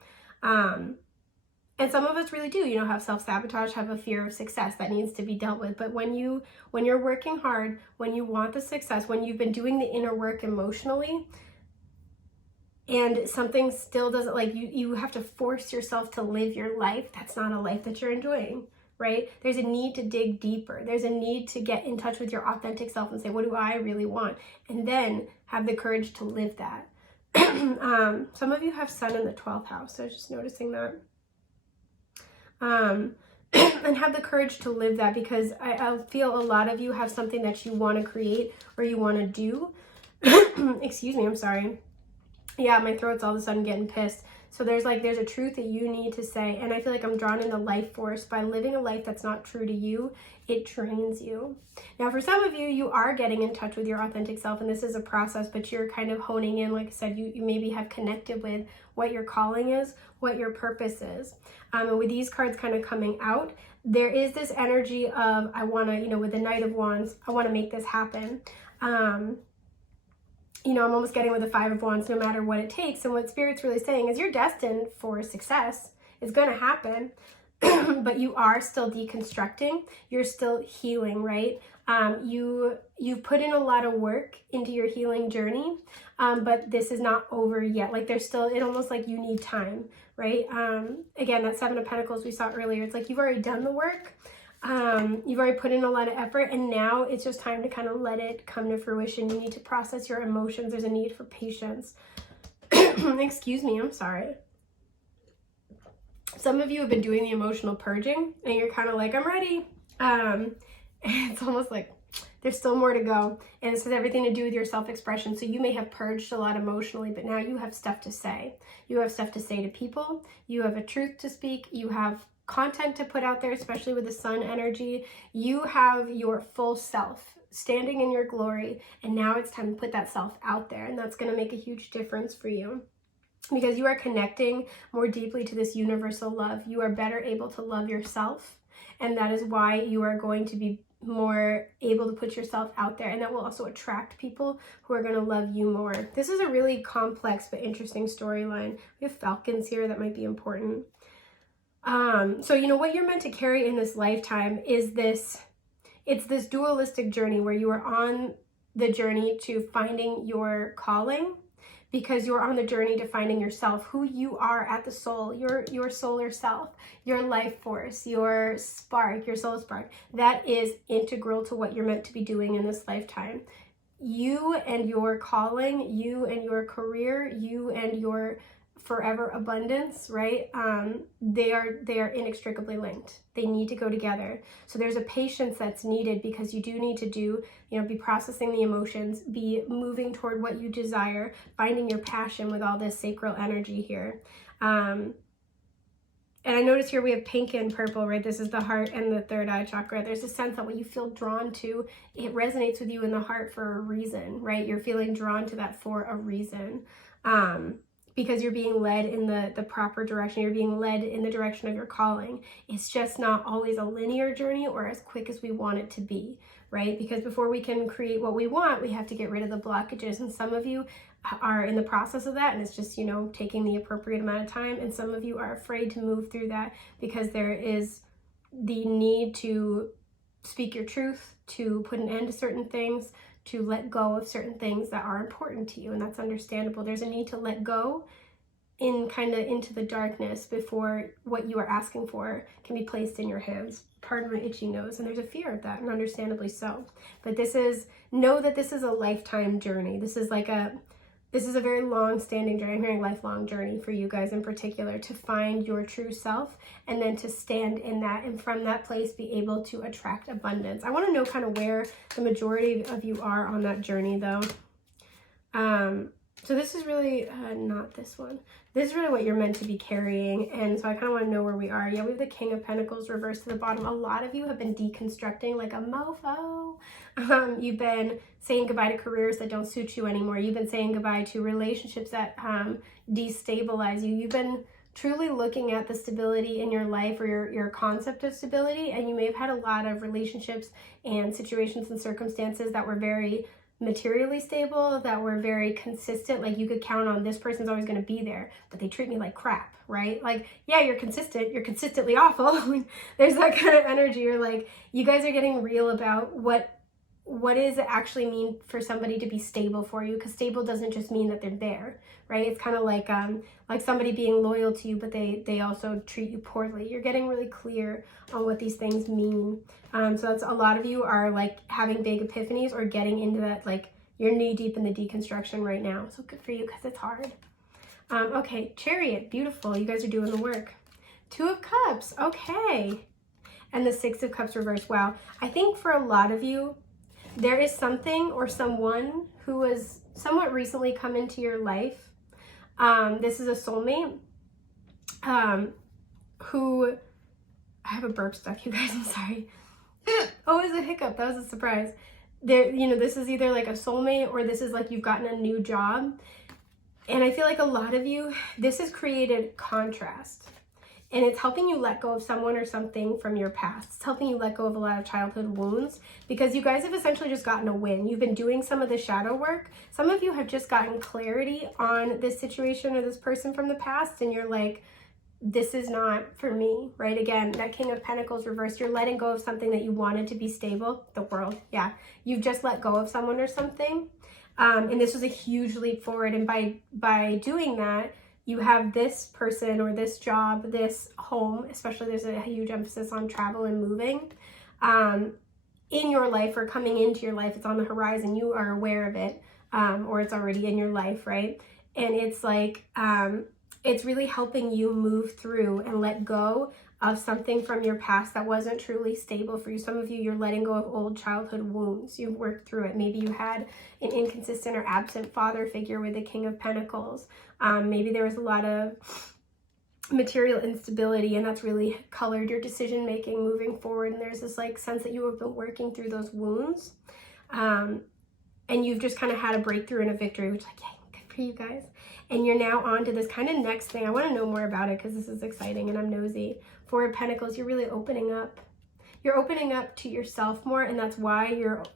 And some of us really do, you know, have self-sabotage, have a fear of success that needs to be dealt with. But when you're working hard, when you want the success, when you've been doing the inner work emotionally, and something still doesn't, like, you have to force yourself to live your life, that's not a life that you're enjoying, right? There's a need to dig deeper. There's a need to get in touch with your authentic self and say, what do I really want? And then have the courage to live that. Some of you have Sun in the 12th house, so I was just noticing that. And have the courage to live that, because I feel a lot of you have something that you want to create or you want to do. Excuse me, I'm sorry. Yeah, my throat's all of a sudden getting pissed. So there's a truth that you need to say. And I feel like I'm drawn in the life force. By living a life that's not true to you, it drains you. Now, for some of you, you are getting in touch with your authentic self, and this is a process, but you're kind of honing in. Like I said, you maybe have connected with what your calling is, what your purpose is. And with these cards kind of coming out, there is this energy of, I want to, you know, with the Knight of Wands, I want to make this happen. You know, I'm almost getting with the 5 of Wands, no matter what it takes. And what Spirit's really saying is you're destined for success. It's going to happen, but you are still deconstructing. You're still healing, right? You've put in a lot of work into your healing journey, but this is not over yet. Like there's still, it almost like you need time, right? Again, that Seven of Pentacles we saw earlier, it's like you've already done the work. You've already put in a lot of effort, and now it's just time to kind of let it come to fruition. You need to process your emotions. There's a need for patience. Excuse me, I'm sorry. Some of you have been doing the emotional purging, and you're kind of like, I'm ready. It's almost like there's still more to go. And this has everything to do with your self-expression. So you may have purged a lot emotionally, but now you have stuff to say. You have stuff to say to people. You have a truth to speak. You have content to put out there, especially with the sun energy. You have your full self standing in your glory. And now it's time to put that self out there. And that's going to make a huge difference for you, because you are connecting more deeply to this universal love. You are better able to love yourself. And that is why you are going to be more able to put yourself out there. And that will also attract people who are going to love you more. This is a really complex but interesting storyline. We have falcons here that might be important. So you know what you're meant to carry in this lifetime is it's this dualistic journey where you are on the journey to finding your calling, because you're on the journey to finding yourself, who you are at the soul, your solar self, your life force, your spark, your soul spark. That is integral to what you're meant to be doing in this lifetime. You and your calling, you and your career, you and your forever abundance, right? They are inextricably linked. They need to go together. So there's a patience that's needed, because you do need to be processing the emotions, be moving toward what you desire, finding your passion with all this sacral energy here. And I notice here we have pink and purple, right? This is the heart and the third eye chakra. There's a sense that what you feel drawn to, it resonates with you in the heart for a reason, right? You're feeling drawn to that for a reason. Because you're being led in the proper direction. You're being led in the direction of your calling. It's just not always a linear journey or as quick as we want it to be, right? Because before we can create what we want, we have to get rid of the blockages. And some of you are in the process of that, and it's just, taking the appropriate amount of time. And some of you are afraid to move through that because there is the need to speak your truth, to put an end to certain things, to let go of certain things that are important to you, and that's understandable. There's a need to let go into the darkness before what you are asking for can be placed in your hands. Pardon my itchy nose. And there's a fear of that, and understandably so. But know that this is a lifetime journey. This is a very long-standing journey. I'm hearing lifelong journey for you guys in particular, to find your true self and then to stand in that, and from that place be able to attract abundance. I want to know kind of where the majority of you are on that journey, though. So this is really not this one. This is really what you're meant to be carrying, and so I kind of want to know where we are. Yeah, we have the King of Pentacles reversed to the bottom. A lot of you have been deconstructing like a mofo. You've been saying goodbye to careers that don't suit you anymore. You've been saying goodbye to relationships that destabilize you. You've been truly looking at the stability in your life, or your concept of stability, and you may have had a lot of relationships and situations and circumstances that were very materially stable, that were very consistent. Like you could count on this person's always going to be there, but they treat me like crap, right? Like, yeah, you're consistent, you're consistently awful. There's that kind of energy. You're like, you guys are getting real about what does it actually mean for somebody to be stable for you, because stable doesn't just mean that they're there, right? It's kind of like somebody being loyal to you, but they also treat you poorly. You're getting really clear on what these things mean. So that's, a lot of you are like having big epiphanies or getting into that, like you're knee deep in the deconstruction right now. So good for you, because it's hard. Okay, Chariot, beautiful. You guys are doing the work. Two of Cups, okay. And the Six of Cups reversed. Wow. I think for a lot of you, there is something or someone who has somewhat recently come into your life. This is a soulmate who, I have a burp stuck, you guys, I'm sorry. Oh, it was a hiccup. That was a surprise. This is either like a soulmate, or this is like you've gotten a new job. And I feel like a lot of you, this has created contrast. And it's helping you let go of someone or something from your past. It's helping you let go of a lot of childhood wounds, because you guys have essentially just gotten a win. You've been doing some of the shadow work. Some of you have just gotten clarity on this situation or this person from the past, and you're like, this is not for me, right? Again, that King of Pentacles reversed, you're letting go of something that you wanted to be stable. The world, yeah. You've just let go of someone or something. And this was a huge leap forward. And by doing that, you have this person or this job, this home, especially there's a huge emphasis on travel and moving, in your life or coming into your life. It's on the horizon. You are aware of it, or it's already in your life, right? And it's like, it's really helping you move through and let go of something from your past that wasn't truly stable for you. Some of you, you're letting go of old childhood wounds. You've worked through it. Maybe you had an inconsistent or absent father figure with the King of Pentacles. Maybe there was a lot of material instability, and that's really colored your decision making moving forward. And there's this like sense that you have been working through those wounds, and you've just kind of had a breakthrough and a victory, which, like, yay, good for you guys. And you're now on to this kind of next thing. I want to know more about it because this is exciting and I'm nosy. Four of Pentacles, you're really opening up. You're opening up to yourself more, and that's why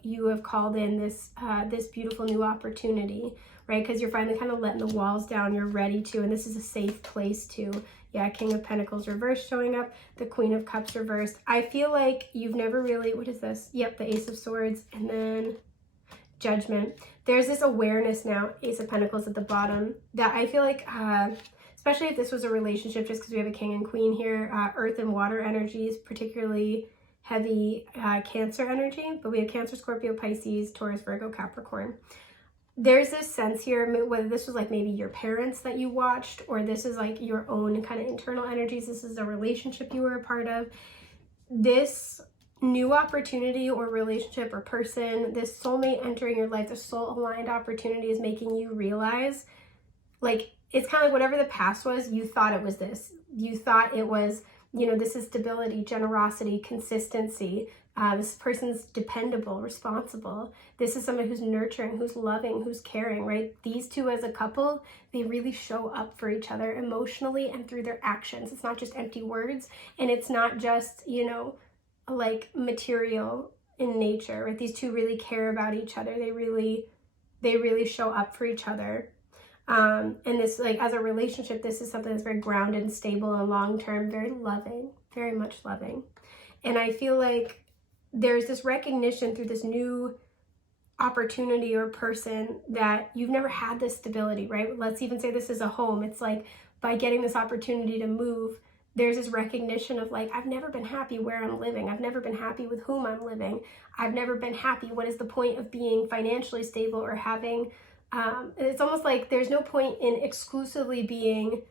you have called in this this beautiful new opportunity, right? Because you're finally kind of letting the walls down. You're ready to, and this is a safe place to. Yeah, King of Pentacles reversed showing up, the Queen of Cups reversed. I feel like you've never really, what is this? Yep, the Ace of Swords, and then Judgment. There's this awareness now, Ace of Pentacles at the bottom, that I feel like, especially if this was a relationship, just because we have a King and Queen here, Earth and Water energies, particularly heavy Cancer energy, but we have Cancer, Scorpio, Pisces, Taurus, Virgo, Capricorn. There's this sense here, whether this was like maybe your parents that you watched, or this is like your own kind of internal energies, this is a relationship you were a part of. This new opportunity or relationship or person, this soulmate entering your life, the soul aligned opportunity is making you realize, like, it's kind of like whatever the past was, you thought it was this. You thought it was, you know, this is stability, generosity, consistency. This person's dependable, responsible. This is someone who's nurturing, who's loving, who's caring, right? These two as a couple, they really show up for each other emotionally and through their actions. It's not just empty words, and it's not just, you know, like material in nature, right? These two really care about each other. They really show up for each other. And this, like, as a relationship, this is something that's very grounded and stable and long-term, very loving, very much loving. And I feel like there's this recognition through this new opportunity or person that you've never had this stability, right? Let's even say this is a home. It's like, by getting this opportunity to move, there's this recognition of, like, I've never been happy where I'm living. I've never been happy with whom I'm living. I've never been happy. What is the point of being financially stable or having, it's almost like there's no point in exclusively being,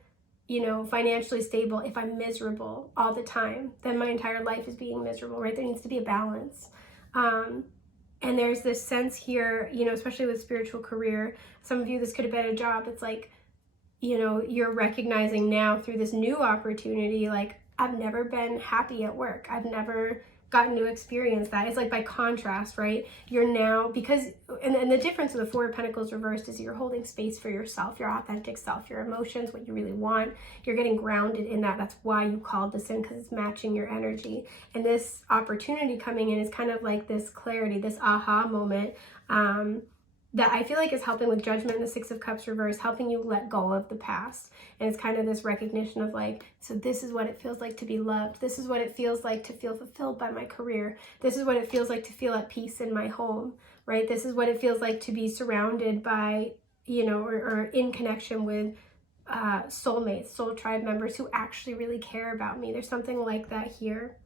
you know, financially stable if I'm miserable all the time. Then my entire life is being miserable, right? There needs to be a balance. And there's this sense here, you know, especially with spiritual career, some of you, this could have been a job. It's like, you know, you're recognizing now through this new opportunity, like, I've never been happy at work. I've never gotten to experience that. It's like, by contrast, right? You're now, because, and the difference of the Four of Pentacles reversed is you're holding space for yourself, your authentic self, your emotions, what you really want. You're getting grounded in that. That's why you called this in, because it's matching your energy. And this opportunity coming in is kind of like this clarity, this aha moment, that I feel like is helping with Judgment and the Six of Cups reverse, helping you let go of the past. And it's kind of this recognition of, like, so this is what it feels like to be loved. This is what it feels like to feel fulfilled by my career. This is what it feels like to feel at peace in my home, right? This is what it feels like to be surrounded by, you know, or in connection with soulmates, soul tribe members who actually really care about me. There's something like that here.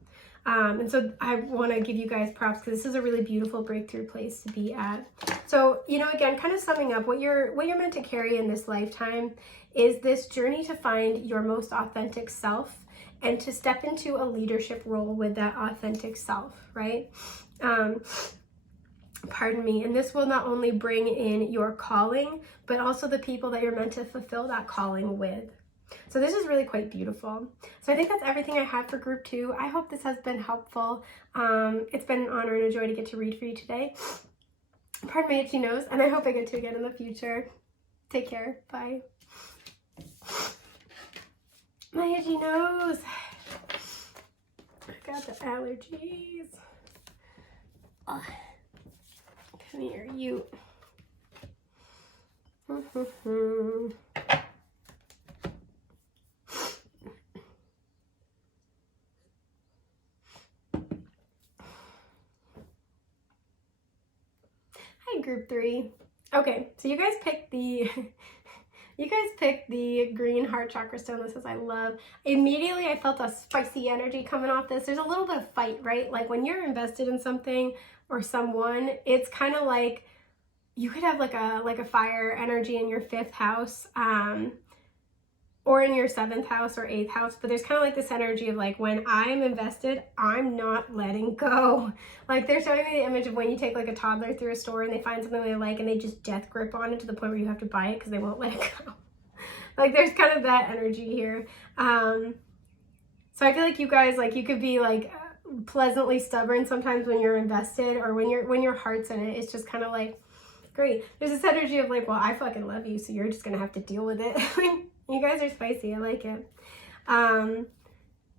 And so I want to give you guys props, because this is a really beautiful breakthrough place to be at. So, you know, again, kind of summing up, what you're meant to carry in this lifetime is this journey to find your most authentic self and to step into a leadership role with that authentic self, right? Pardon me. And this will not only bring in your calling, but also the people that you're meant to fulfill that calling with. So this is really quite beautiful. So I think that's everything I have for group 2. I hope this has been helpful. It's been an honor and a joy to get to read for you today. Pardon my itchy nose, and I hope I get to again in the future. Take care. Bye. My itchy nose. I got the allergies. Oh. Come here, you. group 3. Okay, so you guys picked the green heart chakra stone. This is I love. Immediately I felt a spicy energy coming off this. There's a little bit of fight, right? Like when you're invested in something or someone, it's kind of like you could have like a fire energy in your 5th house, or in your 7th house or 8th house, but there's kind of like this energy of like, when I'm invested, I'm not letting go. Like they're showing me the image of when you take like a toddler through a store and they find something they like and they just death grip on it to the point where you have to buy it because they won't let it go. Like there's kind of that energy here. So I feel like you guys, like you could be like pleasantly stubborn sometimes when you're invested, or when your heart's in it. It's just kind of like, great. There's this energy of like, well, I fucking love you, so you're just gonna have to deal with it. You guys are spicy. I like it.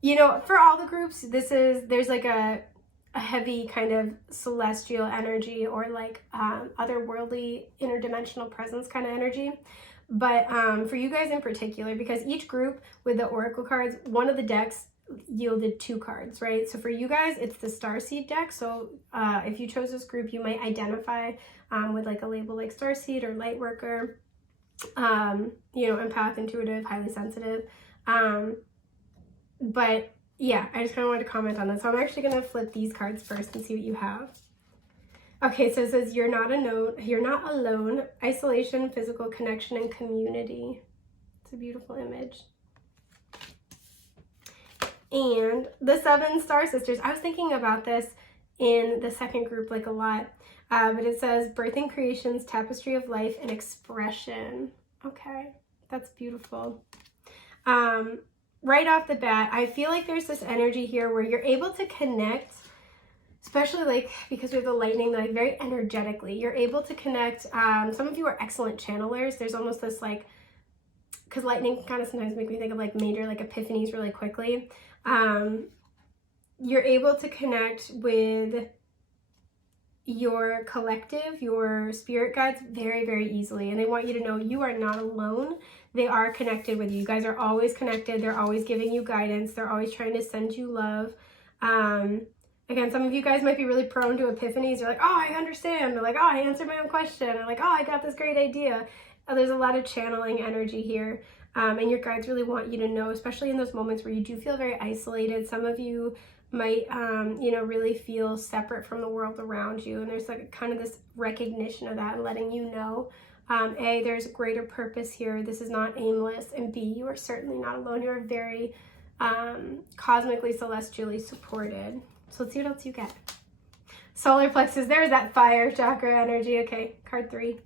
You know, for all the groups, there's like a heavy kind of celestial energy, or like otherworldly interdimensional presence kind of energy. But for you guys in particular, because each group with the oracle cards, one of the decks yielded 2 cards, right? So for you guys, it's the Starseed deck. So if you chose this group, you might identify with like a label like Starseed or Lightworker, you know, empath, intuitive, highly sensitive. But yeah, I just kind of wanted to comment on that. So I'm actually going to flip these cards first and see what you have. Okay, so it says you're not alone, isolation, physical connection, and community. It's a beautiful image. And the 7 star sisters. I was thinking about this in the second group like a lot. But it says birthing creations, tapestry of life, and expression. Okay, that's beautiful. Right off the bat, I feel like there's this energy here where you're able to connect, especially like because we have the lightning, like very energetically. You're able to connect. Some of you are excellent channelers. There's almost this like, because lightning kind of sometimes make me think of like major like epiphanies really quickly. You're able to connect with your collective, your spirit guides very, very easily. And they want you to know you are not alone. They are connected with you. You guys are always connected. They're always giving you guidance. They're always trying to send you love. Again, some of you guys might be really prone to epiphanies. You're like, oh, I understand. Or like, oh, I answered my own question. Or like, oh, I got this great idea. There's a lot of channeling energy here. And your guides really want you to know, especially in those moments where you do feel very isolated. Some of you might, you know, really feel separate from the world around you. And there's like kind of this recognition of that and letting you know, A, there's a greater purpose here. This is not aimless. And B, you are certainly not alone. You're very cosmically, celestially supported. So let's see what else you get. Solar plexus. There's that fire chakra energy. Okay, card 3.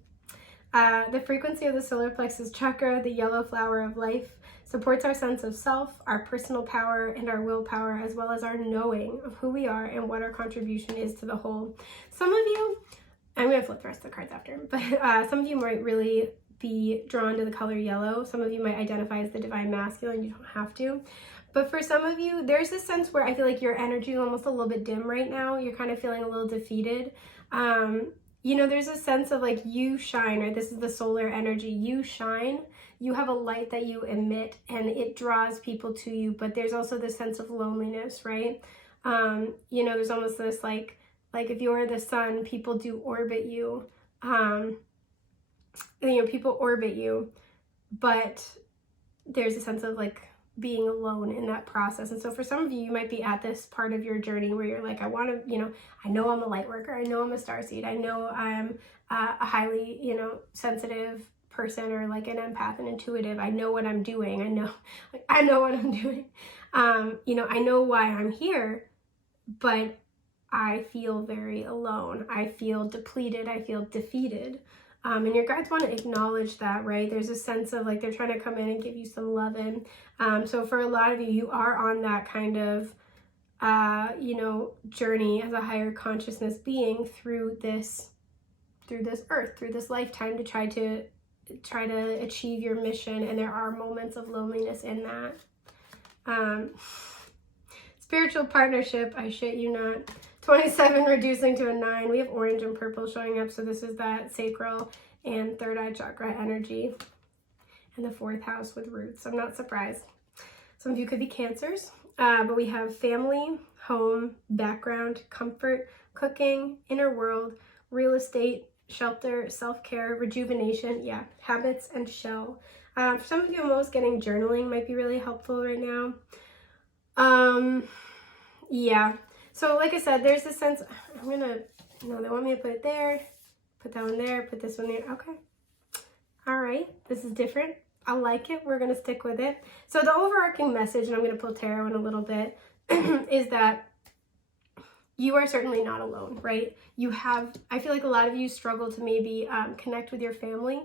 The frequency of the solar plexus chakra, the yellow flower of life, supports our sense of self, our personal power, and our willpower, as well as our knowing of who we are and what our contribution is to the whole. Some of you, I'm going to flip the rest of the cards after, but some of you might really be drawn to the color yellow. Some of you might identify as the divine masculine. You don't have to. But for some of you, there's this sense where I feel like your energy is almost a little bit dim right now. You're kind of feeling a little defeated. You know, there's a sense of like you shine, right? This is the solar energy. You shine. You have a light that you emit and it draws people to you. But there's also this sense of loneliness, right? You know, there's almost this like if you're the sun, people do orbit you. You know, people orbit you, but there's a sense of like being alone in that process. And so for some of you, you might be at this part of your journey where you're like, I want to, you know, I know I'm a light worker. I know I'm a starseed. I know I'm a highly, you know, sensitive person, or like an empath and intuitive. I know what I'm doing. I know what I'm doing. You know, I know why I'm here, but I feel very alone. I feel depleted. I feel defeated. And your guides want to acknowledge that, right? There's a sense of like they're trying to come in and give you some loving. So for a lot of you, you are on that kind of, you know, journey as a higher consciousness being through this earth, through this lifetime, to try to achieve your mission. And there are moments of loneliness in that. Spiritual partnership, I shit you not. 27 reducing to a 9. We have orange and purple showing up. So this is that sacral and third eye chakra energy. And the 4th house with roots. I'm not surprised. Some of you could be Cancers. But we have family, home, background, comfort, cooking, inner world, real estate, shelter, self-care, rejuvenation, yeah, habits, and shell. For some of you, I'm almost getting journaling might be really helpful right now. Yeah, so like I said, there's this sense, no, they want me to put it there, put that one there, put this one there. Okay. All right, this is different. I like it. We're going to stick with it. So the overarching message, and I'm going to pull tarot in a little bit, is that you are certainly not alone, right? I feel like a lot of you struggle to maybe connect with your family.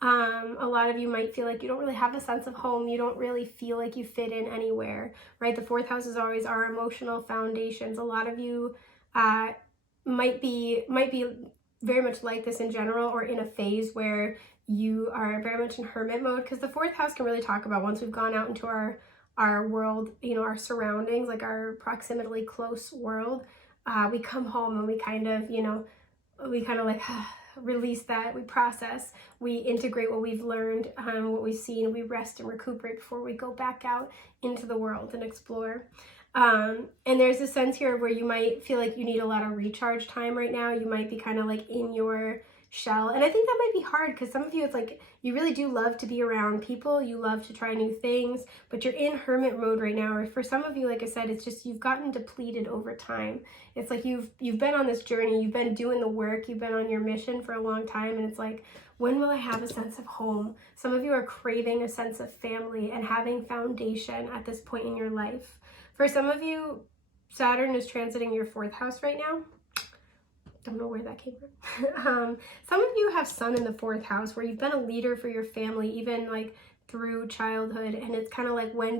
A lot of you might feel like you don't really have a sense of home. You don't really feel like you fit in anywhere, right? The fourth house is always our emotional foundations. A lot of you might be very much like this in general, or in a phase where you are very much in hermit mode, because the fourth house can really talk about once we've gone out into our world, our surroundings, like our proximately close world, we come home and we kind of like release that, we process, we integrate what we've learned, what we've seen, we rest and recuperate before we go back out into the world and explore. And there's a sense here where you might feel like you need a lot of recharge time right now. You might be kind of like in your shell. And I think that might be hard, because some of you, it's like you really do love to be around people. You love to try new things, but you're in hermit mode right now. Or for some of you, like I said, it's just you've gotten depleted over time. It's like you've been on this journey. You've been doing the work. You've been on your mission for a long time. And it's like, when will I have a sense of home? Some of you are craving a sense of family and having foundation at this point in your life. For some of you, Saturn is transiting your fourth house right now. Don't know where that came from. Some of you have Sun in the fourth house, where you've been a leader for your family, even like through childhood. And it's kind of like, when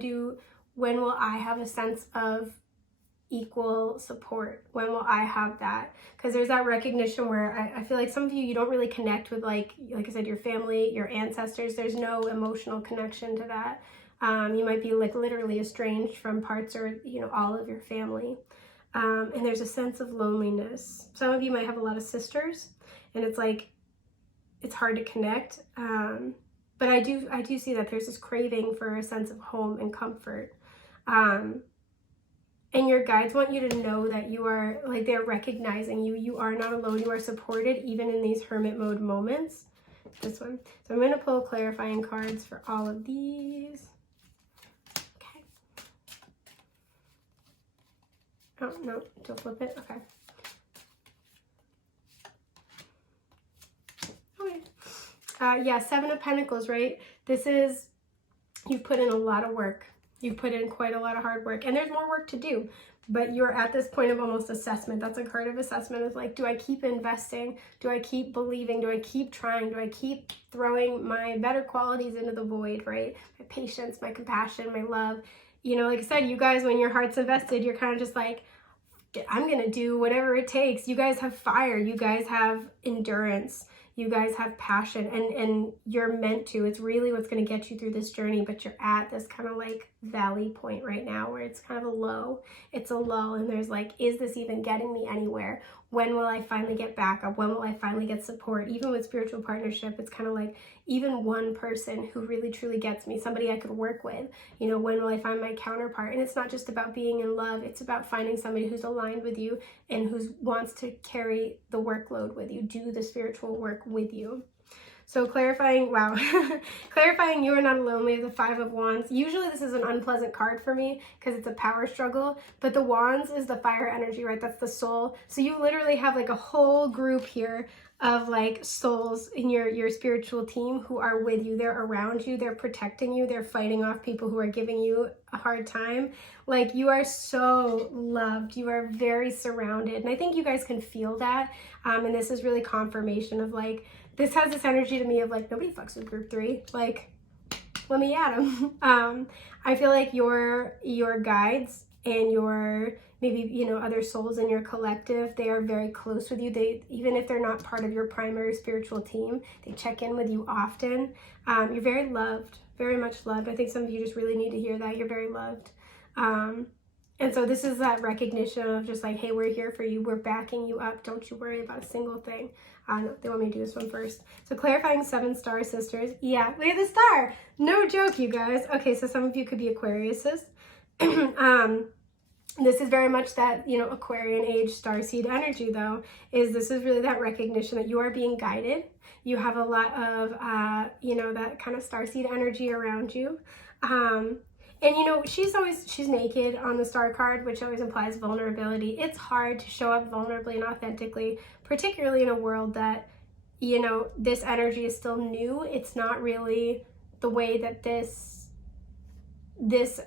will I have a sense of equal support? When will I have that? Because there's that recognition where I feel like some of you don't really connect with, like I said, your family, your ancestors. There's no emotional connection to that. You might be like literally estranged from parts or, all of your family. And there's a sense of loneliness. Some of you might have a lot of sisters, and it's like, it's hard to connect. But I do see that there's this craving for a sense of home and comfort. And your guides want you to know that you are, like, they're recognizing you. You are not alone. You are supported even in these hermit mode moments. This one. So I'm going to pull clarifying cards for all of these. Okay. Oh, no, don't flip it. Okay. Okay. Yeah, Seven of Pentacles, right? This is, you've put in a lot of work. You've put in quite a lot of hard work, and there's more work to do, but you're at this point of almost assessment. That's a card of assessment. Is like, do I keep investing? Do I keep believing? Do I keep trying? Do I keep throwing my better qualities into the void, right? My patience, my compassion, my love. Like I said, you guys, when your heart's invested, you're kind of just like, I'm going to do whatever it takes. You guys have fire. You guys have endurance. You guys have passion, and you're meant to. It's really what's going to get you through this journey, but you're at this kind of like valley point right now where it's kind of a low. It's a lull, and there's like, is this even getting me anywhere? When will I finally get back up? When will I finally get support? Even with spiritual partnership, it's kind of like, even one person who really truly gets me, somebody I could work with, when will I find my counterpart? And it's not just about being in love, it's about finding somebody who's aligned with you and who wants to carry the workload with you, do the spiritual work with you. So clarifying, wow, clarifying you are not alone. We have the Five of Wands. Usually this is an unpleasant card for me because it's a power struggle, but the Wands is the fire energy, right? That's the soul. So you literally have like a whole group here of like souls in your spiritual team who are with you. They're around you. They're protecting you. They're fighting off people who are giving you a hard time. Like, you are so loved. You are very surrounded. And I think you guys can feel that. And this is really confirmation of like, this has this energy to me of like, nobody fucks with group 3. Like, let me at them. I feel like your guides and your maybe, other souls in your collective, they are very close with you. They, even if they're not part of your primary spiritual team, they check in with you often. You're very loved, very much loved. I think some of you just really need to hear that. You're very loved. And so this is that recognition of just like, hey, we're here for you. We're backing you up. Don't you worry about a single thing. No, they want me to do this one first. So clarifying 7 star sisters. Yeah, look at the star. No joke, you guys. Okay, so some of you could be Aquariuses. This is very much that, you know, Aquarian age starseed energy, though, is this is really that recognition that you are being guided. You have a lot of, you know, that kind of starseed energy around you. And, you know, she's naked on the star card, which always implies vulnerability. It's hard to show up vulnerably and authentically, particularly in a world that, you know, this energy is still new. It's not really the way that this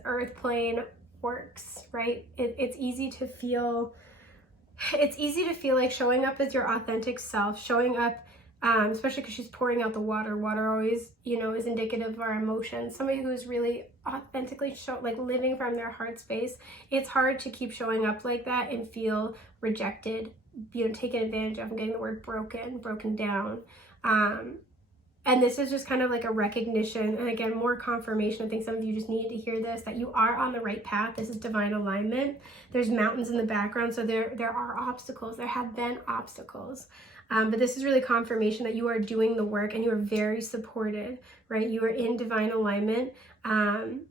earth plane works, right? It's easy to feel like showing up as your authentic self, showing up, especially because she's pouring out the water. Water always, you know, is indicative of our emotions. Somebody who's really authentically living from their heart space. It's hard to keep showing up like that and feel rejected, you know, taken advantage of. I'm getting the word broken down. And this is just kind of like a recognition, and again, more confirmation. I think some of you just need to hear this, that you are on the right path. This is divine alignment. There's mountains in the background, so there are obstacles. There have been obstacles. But this is really confirmation that you are doing the work and you are very supported, right? You are in divine alignment. And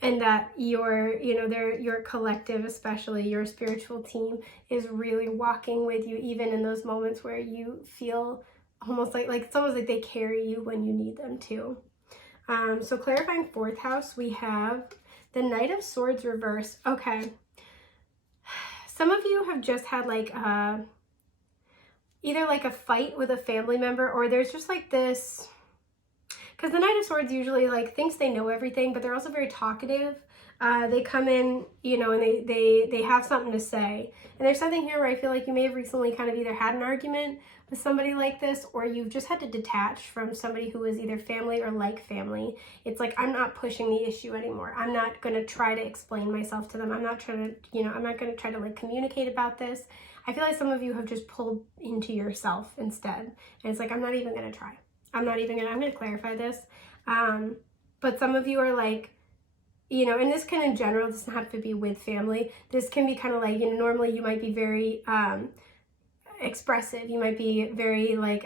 that your collective, especially your spiritual team, is really walking with you, even in those moments where you feel almost like it's almost like they carry you when you need them to. So clarifying fourth house, we have the Knight of Swords reversed. Okay. Some of you have just had like either like a fight with a family member, or there's just like this, because the Knight of Swords usually like thinks they know everything, but they're also very talkative. They come in, you know, and they have something to say. And there's something here where I feel like you may have recently kind of either had an argument with somebody like this, or you've just had to detach from somebody who is either family or like family. It's like, I'm not pushing the issue anymore. I'm not going to try to explain myself to them. I'm not trying to, you know, I'm not going to try to like communicate about this. I feel like some of you have just pulled into yourself instead. And it's like, I'm not even going to try. I'm going to clarify this. But some of you are like, you know, and this can in general, doesn't have to be with family. This can be kind of like, you know, normally you might be very expressive. You might be very like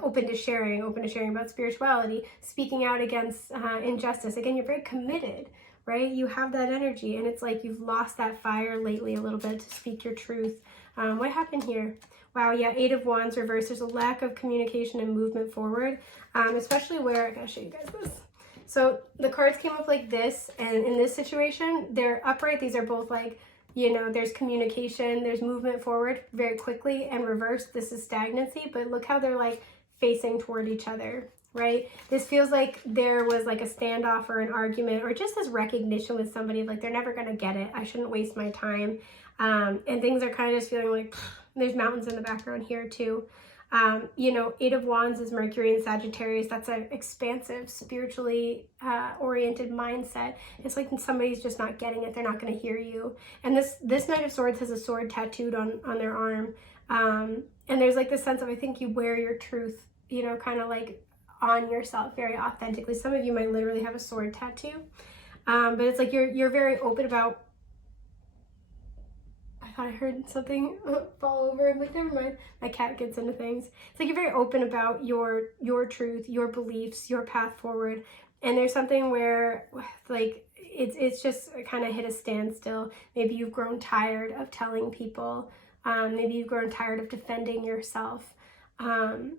open to sharing about spirituality, speaking out against injustice. Again, you're very committed, right? You have that energy, and it's like you've lost that fire lately a little bit to speak your truth. What happened here? Wow, yeah, 8 of Wands reversed. There's a lack of communication and movement forward, especially where, I gotta show you guys this. So the cards came up like this, and in this situation, they're upright. These are both like, you know, there's communication, there's movement forward very quickly, and reversed, this is stagnancy, but look how they're like facing toward each other, right? This feels like there was like a standoff or an argument, or just this recognition with somebody of like, they're never gonna get it. I shouldn't waste my time. And things are kind of just feeling like, there's mountains in the background here too. You know, 8 of Wands is Mercury and Sagittarius. That's an expansive, spiritually oriented mindset. It's like somebody's just not getting it. They're not going to hear you. And this Knight of Swords has a sword tattooed on their arm. And there's like this sense of, I think you wear your truth, you know, kind of like on yourself very authentically. Some of you might literally have a sword tattoo. But it's like you're very open about, I thought I heard something fall over. I'm like, never mind. My cat gets into things. It's like you're very open about your truth, your beliefs, your path forward. And there's something where like it's just kind of hit a standstill. Maybe you've grown tired of telling people. Maybe you've grown tired of defending yourself. Again,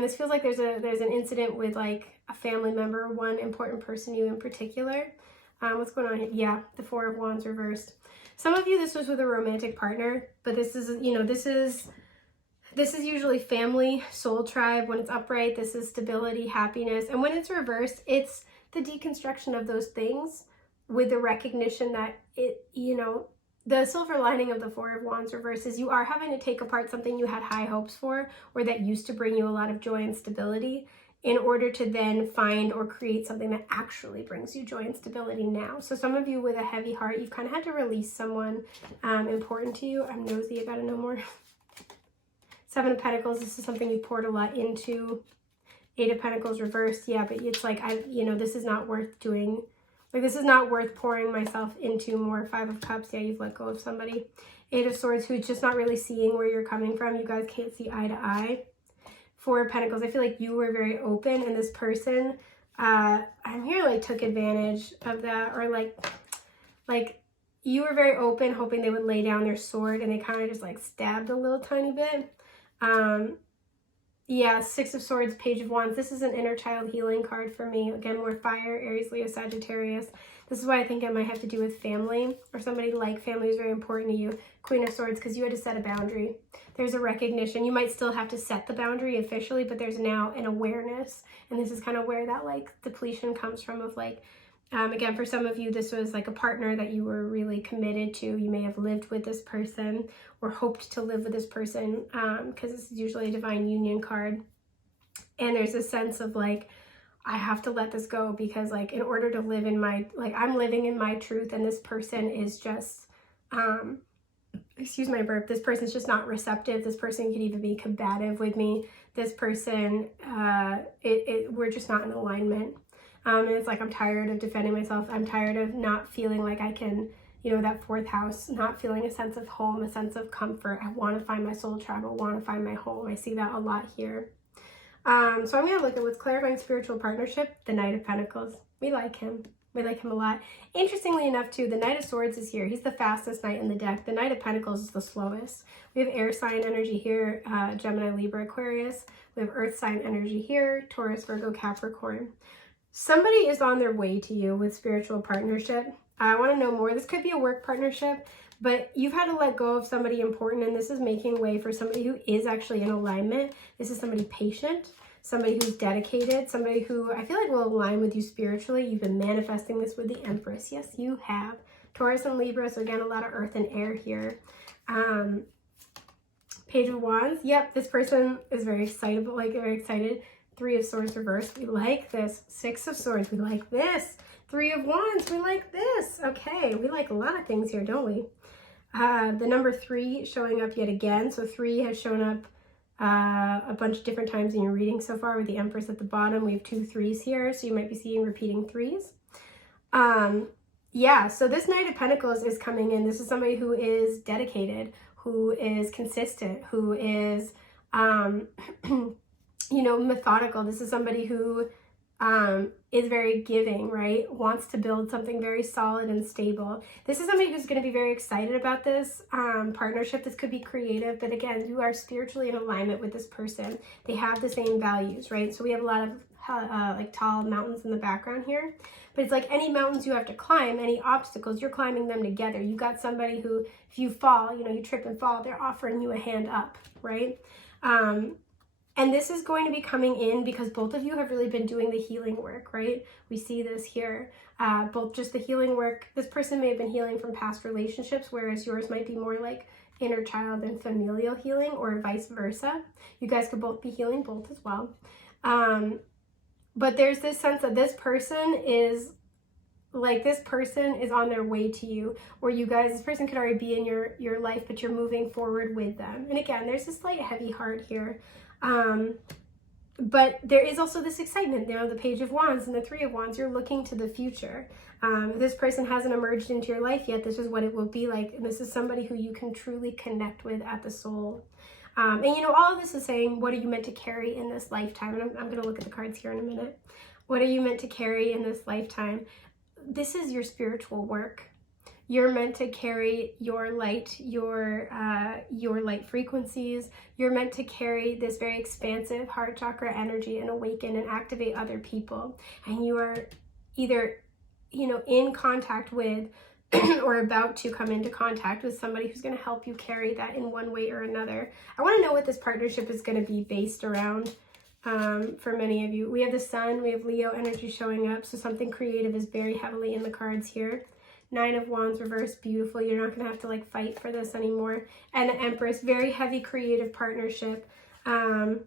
this feels like there's an incident with like a family member, one important person to you in particular. What's going on here? Yeah, the 4 of Wands reversed. Some of you, this was with a romantic partner, but this is, you know, this is usually family, soul tribe. When it's upright, this is stability, happiness. And when it's reversed, it's the deconstruction of those things with the recognition that it, you know, the silver lining of the 4 of Wands reversed is you are having to take apart something you had high hopes for, or that used to bring you a lot of joy and stability, in order to then find or create something that actually brings you joy and stability now. So some of you with a heavy heart, you've kind of had to release someone important to you. I'm nosy, I gotta know more. 7 of Pentacles, this is something you poured a lot into. 8 of Pentacles reversed, yeah, but it's like, you know, this is not worth doing. Like, this is not worth pouring myself into more. 5 of Cups, yeah, you've let go of somebody. 8 of Swords, who's just not really seeing where you're coming from. You guys can't see eye to eye. 4 of Pentacles, I feel like you were very open, and this person, I'm here, like, took advantage of that, or like you were very open, hoping they would lay down their sword, and they kind of just like stabbed a little tiny bit. Yeah, Six of Swords, Page of Wands. This is an inner child healing card for me. Again, more fire, Aries, Leo, Sagittarius. This is why I think it might have to do with family, or somebody like family is very important to you. Queen of Swords, because you had to set a boundary. There's a recognition. You might still have to set the boundary officially, but there's now an awareness. And this is kind of where that like depletion comes from of like, again, for some of you, this was like a partner that you were really committed to. You may have lived with this person or hoped to live with this person, because this is usually a divine union card. And there's a sense of like, I have to let this go because like in order to live in my, like I'm living in my truth, and this person is just, excuse my burp, this person's just not receptive. This person could even be combative with me. This person, we're just not in alignment. And it's like, I'm tired of defending myself. I'm tired of not feeling like I can, you know, that fourth house, not feeling a sense of home, a sense of comfort. I want to find my soul tribe. I want to find my home. I see that a lot here. So I'm going to look at what's clarifying spiritual partnership, the Knight of Pentacles. We like him. We like him a lot. Interestingly enough, too, the Knight of Swords is here. He's the fastest knight in the deck. The Knight of Pentacles is the slowest. We have air sign energy here, Gemini, Libra, Aquarius. We have earth sign energy here, Taurus, Virgo, Capricorn. Somebody is on their way to you with spiritual partnership. I want to know more. This could be a work partnership, but you've had to let go of somebody important, and this is making way for somebody who is actually in alignment. This is somebody patient, somebody who's dedicated, somebody who I feel like will align with you spiritually. You've been manifesting this with the Empress. Yes, you have. Taurus and Libra, so again, a lot of earth and air here. Page of Wands. Yep, this person is very excited, very excited. Three of Swords reversed. We like this. Six of Swords. We like this. Three of Wands. We like this. Okay, we like a lot of things here, don't we? The number 3 showing up yet again. So 3 has shown up a bunch of different times in your reading so far with the Empress at the bottom. We have 2 3s here, so you might be seeing repeating 3s. Yeah, so this Knight of Pentacles is coming in. This is somebody who is dedicated, who is consistent, who is, you know, methodical. This is somebody who is very giving, right? Wants to build something very solid and stable. This is somebody who's going to be very excited about this partnership. This could be creative, but again, you are spiritually in alignment with this person. They have the same values, right? So we have a lot of like tall mountains in the background here, but it's like any mountains you have to climb, any obstacles, you're climbing them together. You got somebody who, if you fall, you know, you trip and fall, they're offering you a hand up, right? And this is going to be coming in because both of you have really been doing the healing work, right? We see this here, both just the healing work. This person may have been healing from past relationships, whereas yours might be more like inner child and familial healing, or vice versa. You guys could both be healing both as well. But there's this sense that this person is on their way to you, or you guys, this person could already be in your life, but you're moving forward with them. And again, there's this slight heavy heart here. But there is also this excitement, you know, the Page of Wands and the Three of Wands. You're looking to the future. If this person hasn't emerged into your life yet, this is what it will be like. And this is somebody who you can truly connect with at the soul. And you know, all of this is saying, what are you meant to carry in this lifetime? And I'm going to look at the cards here in a minute. What are you meant to carry in this lifetime? This is your spiritual work. You're meant to carry your light, your light frequencies. You're meant to carry this very expansive heart chakra energy and awaken and activate other people. And you are either, you know, in contact with or about to come into contact with somebody who's going to help you carry that in one way or another. I want to know what this partnership is going to be based around. For many of you, we have the Sun, we have Leo energy showing up. So something creative is very heavily in the cards here. 9 of Wands reversed, beautiful. You're not going to have to like fight for this anymore. And the Empress, very heavy creative partnership. 2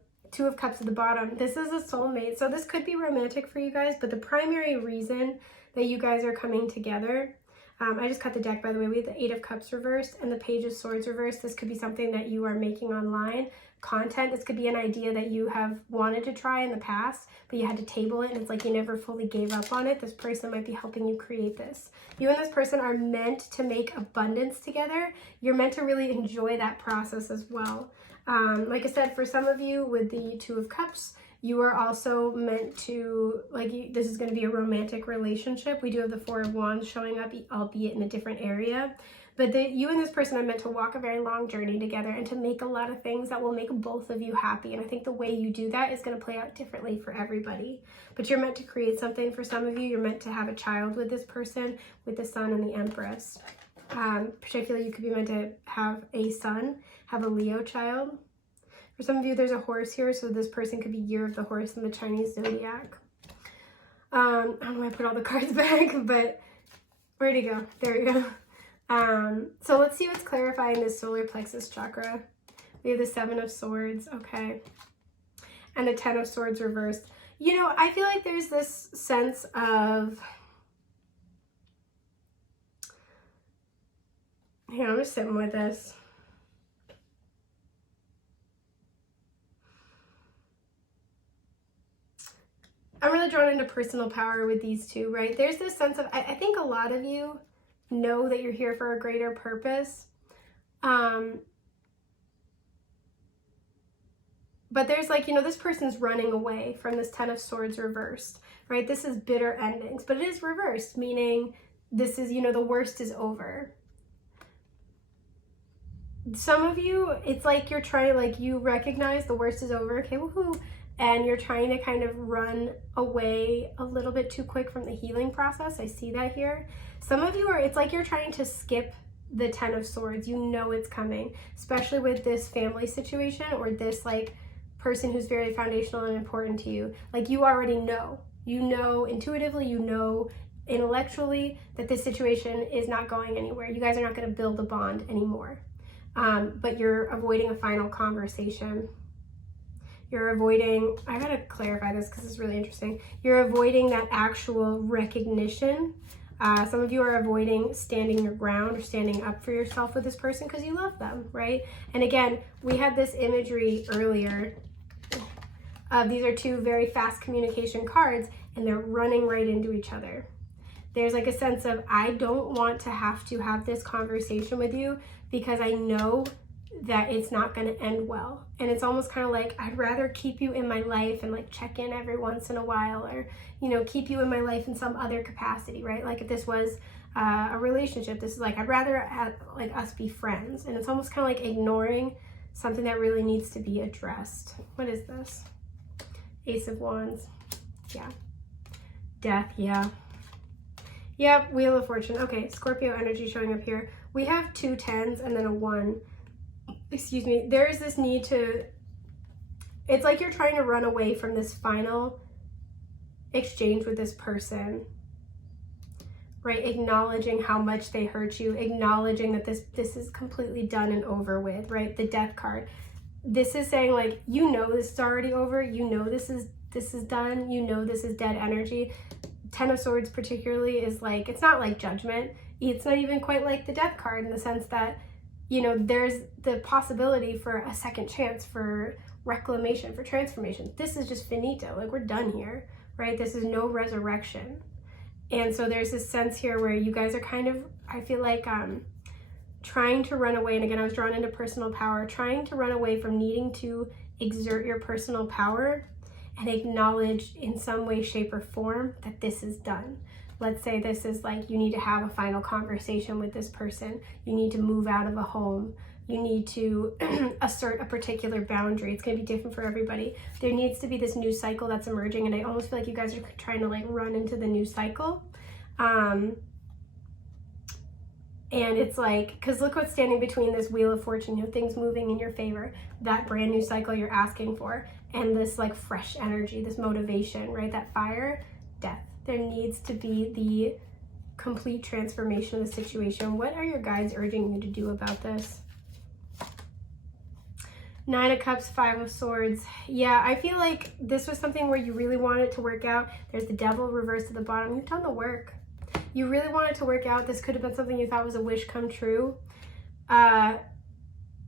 of Cups at the bottom. This is a soulmate. So this could be romantic for you guys, but the primary reason that you guys are coming together, I just cut the deck, by the way. We have the 8 of Cups reversed and the Page of Swords reversed. This could be something that you are making online. Content. This could be an idea that you have wanted to try in the past, but you had to table it, and it's like you never fully gave up on it. This person might be helping you create this. You and this person are meant to make abundance together. You're meant to really enjoy that process as well. Like I said, for some of you with the 2 of Cups, You are also meant to, like, this is going to be a romantic relationship. We do have the Four of Wands showing up, albeit in a different area. But you and this person are meant to walk a very long journey together and to make a lot of things that will make both of you happy. And I think the way you do that is going to play out differently for everybody. But you're meant to create something for some of you. You're meant to have a child with this person, with the Sun and the Empress. Particularly, you could be meant to have a son, have a Leo child. For some of you, there's a horse here, so this person could be Year of the Horse in the Chinese zodiac. I don't know why I put all the cards back, but where'd it go? There we go. So let's see what's clarifying this solar plexus chakra. We have the Seven of Swords, okay, and the Ten of Swords reversed. You know, I feel like there's this sense of, here, I'm just sitting with this. I'm really drawn into personal power with these two, right? There's this sense of, I think a lot of you know that you're here for a greater purpose. But there's like, you know, this person's running away from this Ten of Swords reversed, right? This is bitter endings, but it is reversed, meaning this is, you know, the worst is over. Some of you, it's like you're trying, like you recognize the worst is over, okay, woohoo, and you're trying to kind of run away a little bit too quick from the healing process. I see that here. Some of you are, it's like you're trying to skip the Ten of Swords. You know it's coming, especially with this family situation or this like person who's very foundational and important to you. Like you already know. You know intuitively, you know intellectually that this situation is not going anywhere. You guys are not going to build a bond anymore. But you're avoiding a final conversation. You're avoiding, I gotta clarify this because it's really interesting. You're avoiding that actual recognition. Some of you are avoiding standing your ground or standing up for yourself with this person because you love them, right? And again, we had this imagery earlier. These are two very fast communication cards and they're running right into each other. There's like a sense of, I don't want to have this conversation with you because I know that it's not going to end well. And it's almost kind of like, I'd rather keep you in my life and like check in every once in a while, or, you know, keep you in my life in some other capacity, right? Like if this was a relationship, this is like, I'd rather have, like us be friends. And it's almost kind of like ignoring something that really needs to be addressed. What is this? Ace of Wands. Yeah. Death. Yeah. Yep. Wheel of Fortune. Okay. Scorpio energy showing up here. We have 2 10s and then a 1. Excuse me, there is this need to, it's like you're trying to run away from this final exchange with this person, right? Acknowledging how much they hurt you, acknowledging that this is completely done and over with, right? The Death card. This is saying like, you know this is already over, you know this is done, you know this is dead energy. Ten of Swords particularly is like, it's not like judgment. It's not even quite like the Death card in the sense that, you know, there's the possibility for a second chance, for reclamation, for transformation. This is just finito, like we're done here, right? This is no resurrection. And so there's this sense here where you guys are kind of, I feel like, trying to run away. And again, I was drawn into personal power, trying to run away from needing to exert your personal power and acknowledge in some way, shape, or form that this is done. Let's say this is like, you need to have a final conversation with this person. You need to move out of a home. You need to assert a particular boundary. It's going to be different for everybody. There needs to be this new cycle that's emerging. And I almost feel like you guys are trying to like run into the new cycle. And it's like, because look what's standing between this Wheel of Fortune, you know, things moving in your favor, that brand new cycle you're asking for, and this like fresh energy, this motivation, right? That fire, death. There needs to be the complete transformation of the situation. What are your guides urging you to do about this? 9 of Cups, 5 of Swords. Yeah, I feel like this was something where you really wanted it to work out. There's the Devil reversed at the bottom. You've done the work. You really want it to work out. This could have been something you thought was a wish come true. And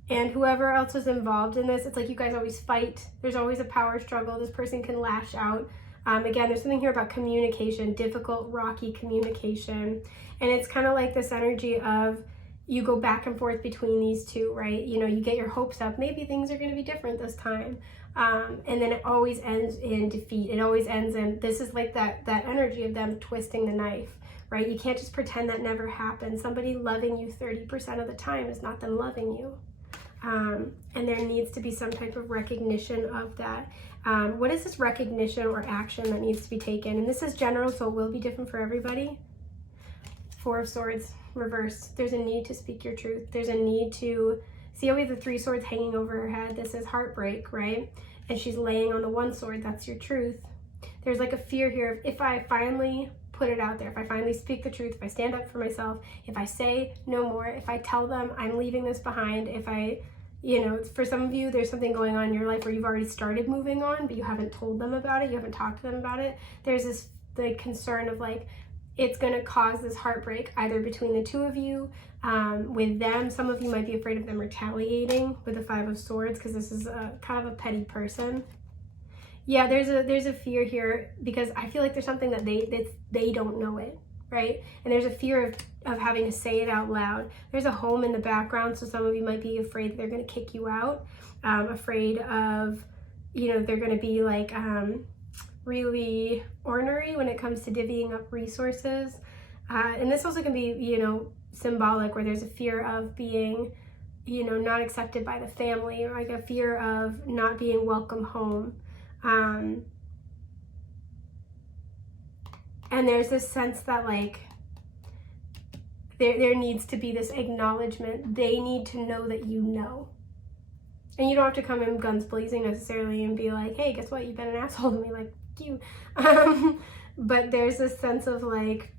whoever else was involved in this, it's like you guys always fight. There's always a power struggle. This person can lash out. Again, there's something here about communication, difficult, rocky communication. And it's kind of like this energy of, you go back and forth between these two, right? You know, you get your hopes up, maybe things are going to be different this time. And then it always ends in defeat. It always ends in, this is like that energy of them twisting the knife, right? You can't just pretend that never happened. Somebody loving you 30% of the time is not them loving you. And there needs to be some type of recognition of that. What is this recognition or action that needs to be taken? And this is general, so it will be different for everybody. Four of Swords, reversed. There's a need to speak your truth. There's a need to, see how we have the 3 swords hanging over her head? This is heartbreak, right? And she's laying on the 1 sword, that's your truth. There's like a fear here of, if I finally put it out there, if I finally speak the truth, if I stand up for myself, if I say no more, if I tell them I'm leaving this behind, if I, you know, for some of you, there's something going on in your life where you've already started moving on, but you haven't told them about it, you haven't talked to them about it. There's this like concern of like, it's going to cause this heartbreak either between the 2 of you, with them. Some of you might be afraid of them retaliating with the 5 of Swords, because this is a kind of a petty person. Yeah, there's a fear here, because I feel like there's something that they don't know it, right? And there's a fear of having to say it out loud. There's a home in the background, so some of you might be afraid that they're going to kick you out, afraid of, you know, they're going to be like really ornery when it comes to divvying up resources. And this also can be, you know, symbolic, where there's a fear of being, you know, not accepted by the family, or like a fear of not being welcome home. And there's this sense that like there needs to be this acknowledgement. They need to know that you know. And you don't have to come in guns blazing necessarily and be like, hey, guess what? You've been an asshole to me, like you. But there's this sense of like,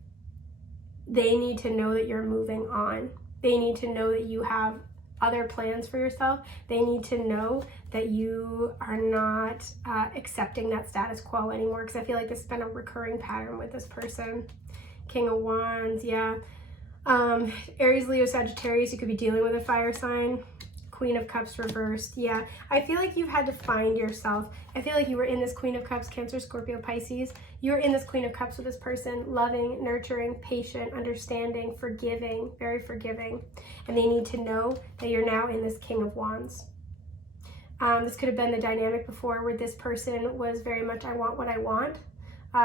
they need to know that you're moving on. They need to know that you have other plans for yourself. They need to know that you are not accepting that status quo anymore, because I feel like this has been a recurring pattern with this person. King of Wands, yeah. Aries, Leo, Sagittarius, you could be dealing with a fire sign. Queen of Cups reversed, yeah. I feel like you've had to find yourself. I feel like you were in this Queen of Cups, Cancer, Scorpio, Pisces. You were in this Queen of Cups with this person, loving, nurturing, patient, understanding, forgiving, very forgiving. And they need to know that you're now in this King of Wands. This could have been the dynamic before, where this person was very much, I want what I want.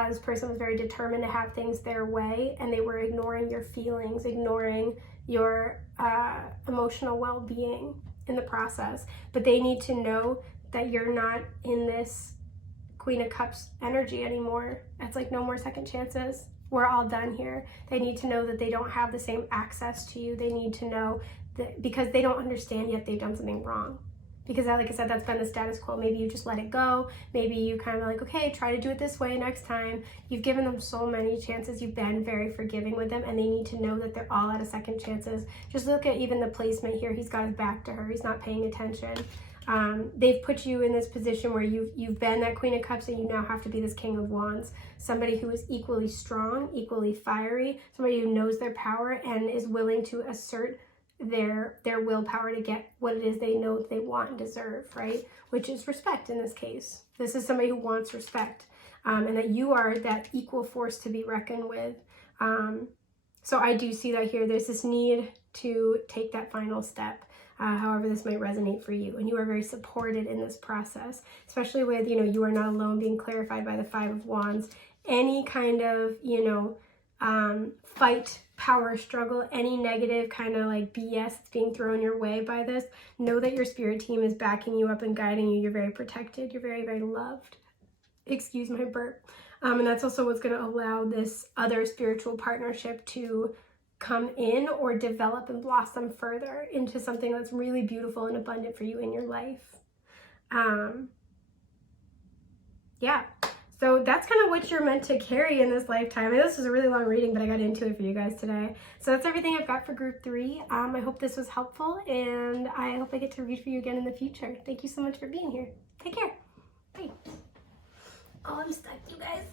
This person was very determined to have things their way, and they were ignoring your feelings, ignoring your emotional well-being in the process. But they need to know that you're not in this Queen of Cups energy anymore. It's like no more second chances. We're all done here. They need to know that they don't have the same access to you. They need to know that, because they don't understand yet, they've done something wrong. Because like I said, that's been the status quo. Maybe you just let it go. Maybe you kind of like, okay, try to do it this way next time. You've given them so many chances. You've been very forgiving with them, and they need to know that they're all out of second chances. Just look at even the placement here. He's got his back to her. He's not paying attention. They've put you in this position where you've been that Queen of Cups, and you now have to be this King of Wands. Somebody who is equally strong, equally fiery, somebody who knows their power and is willing to assert their willpower to get what it is they know they want and deserve, right? Which is respect in this case. This is somebody who wants respect, and that you are that equal force to be reckoned with. So I do see that here. There's this need to take that final step, however this might resonate for you. And you are very supported in this process, especially with, you know, you are not alone being clarified by the 5 of Wands. Any kind of, you know, fight, power struggle, any negative kind of like BS that's being thrown your way by this, know that your spirit team is backing you up and guiding you. You're very protected. You're very, very loved. Excuse my burp. And that's also what's going to allow this other spiritual partnership to come in or develop and blossom further into something that's really beautiful and abundant for you in your life. Yeah. So that's kind of what you're meant to carry in this lifetime. I know this was a really long reading, but I got into it for you guys today. So that's everything I've got for group 3. I hope this was helpful, and I hope I get to read for you again in the future. Thank you so much for being here. Take care. Bye. Oh, I'm stuck, you guys.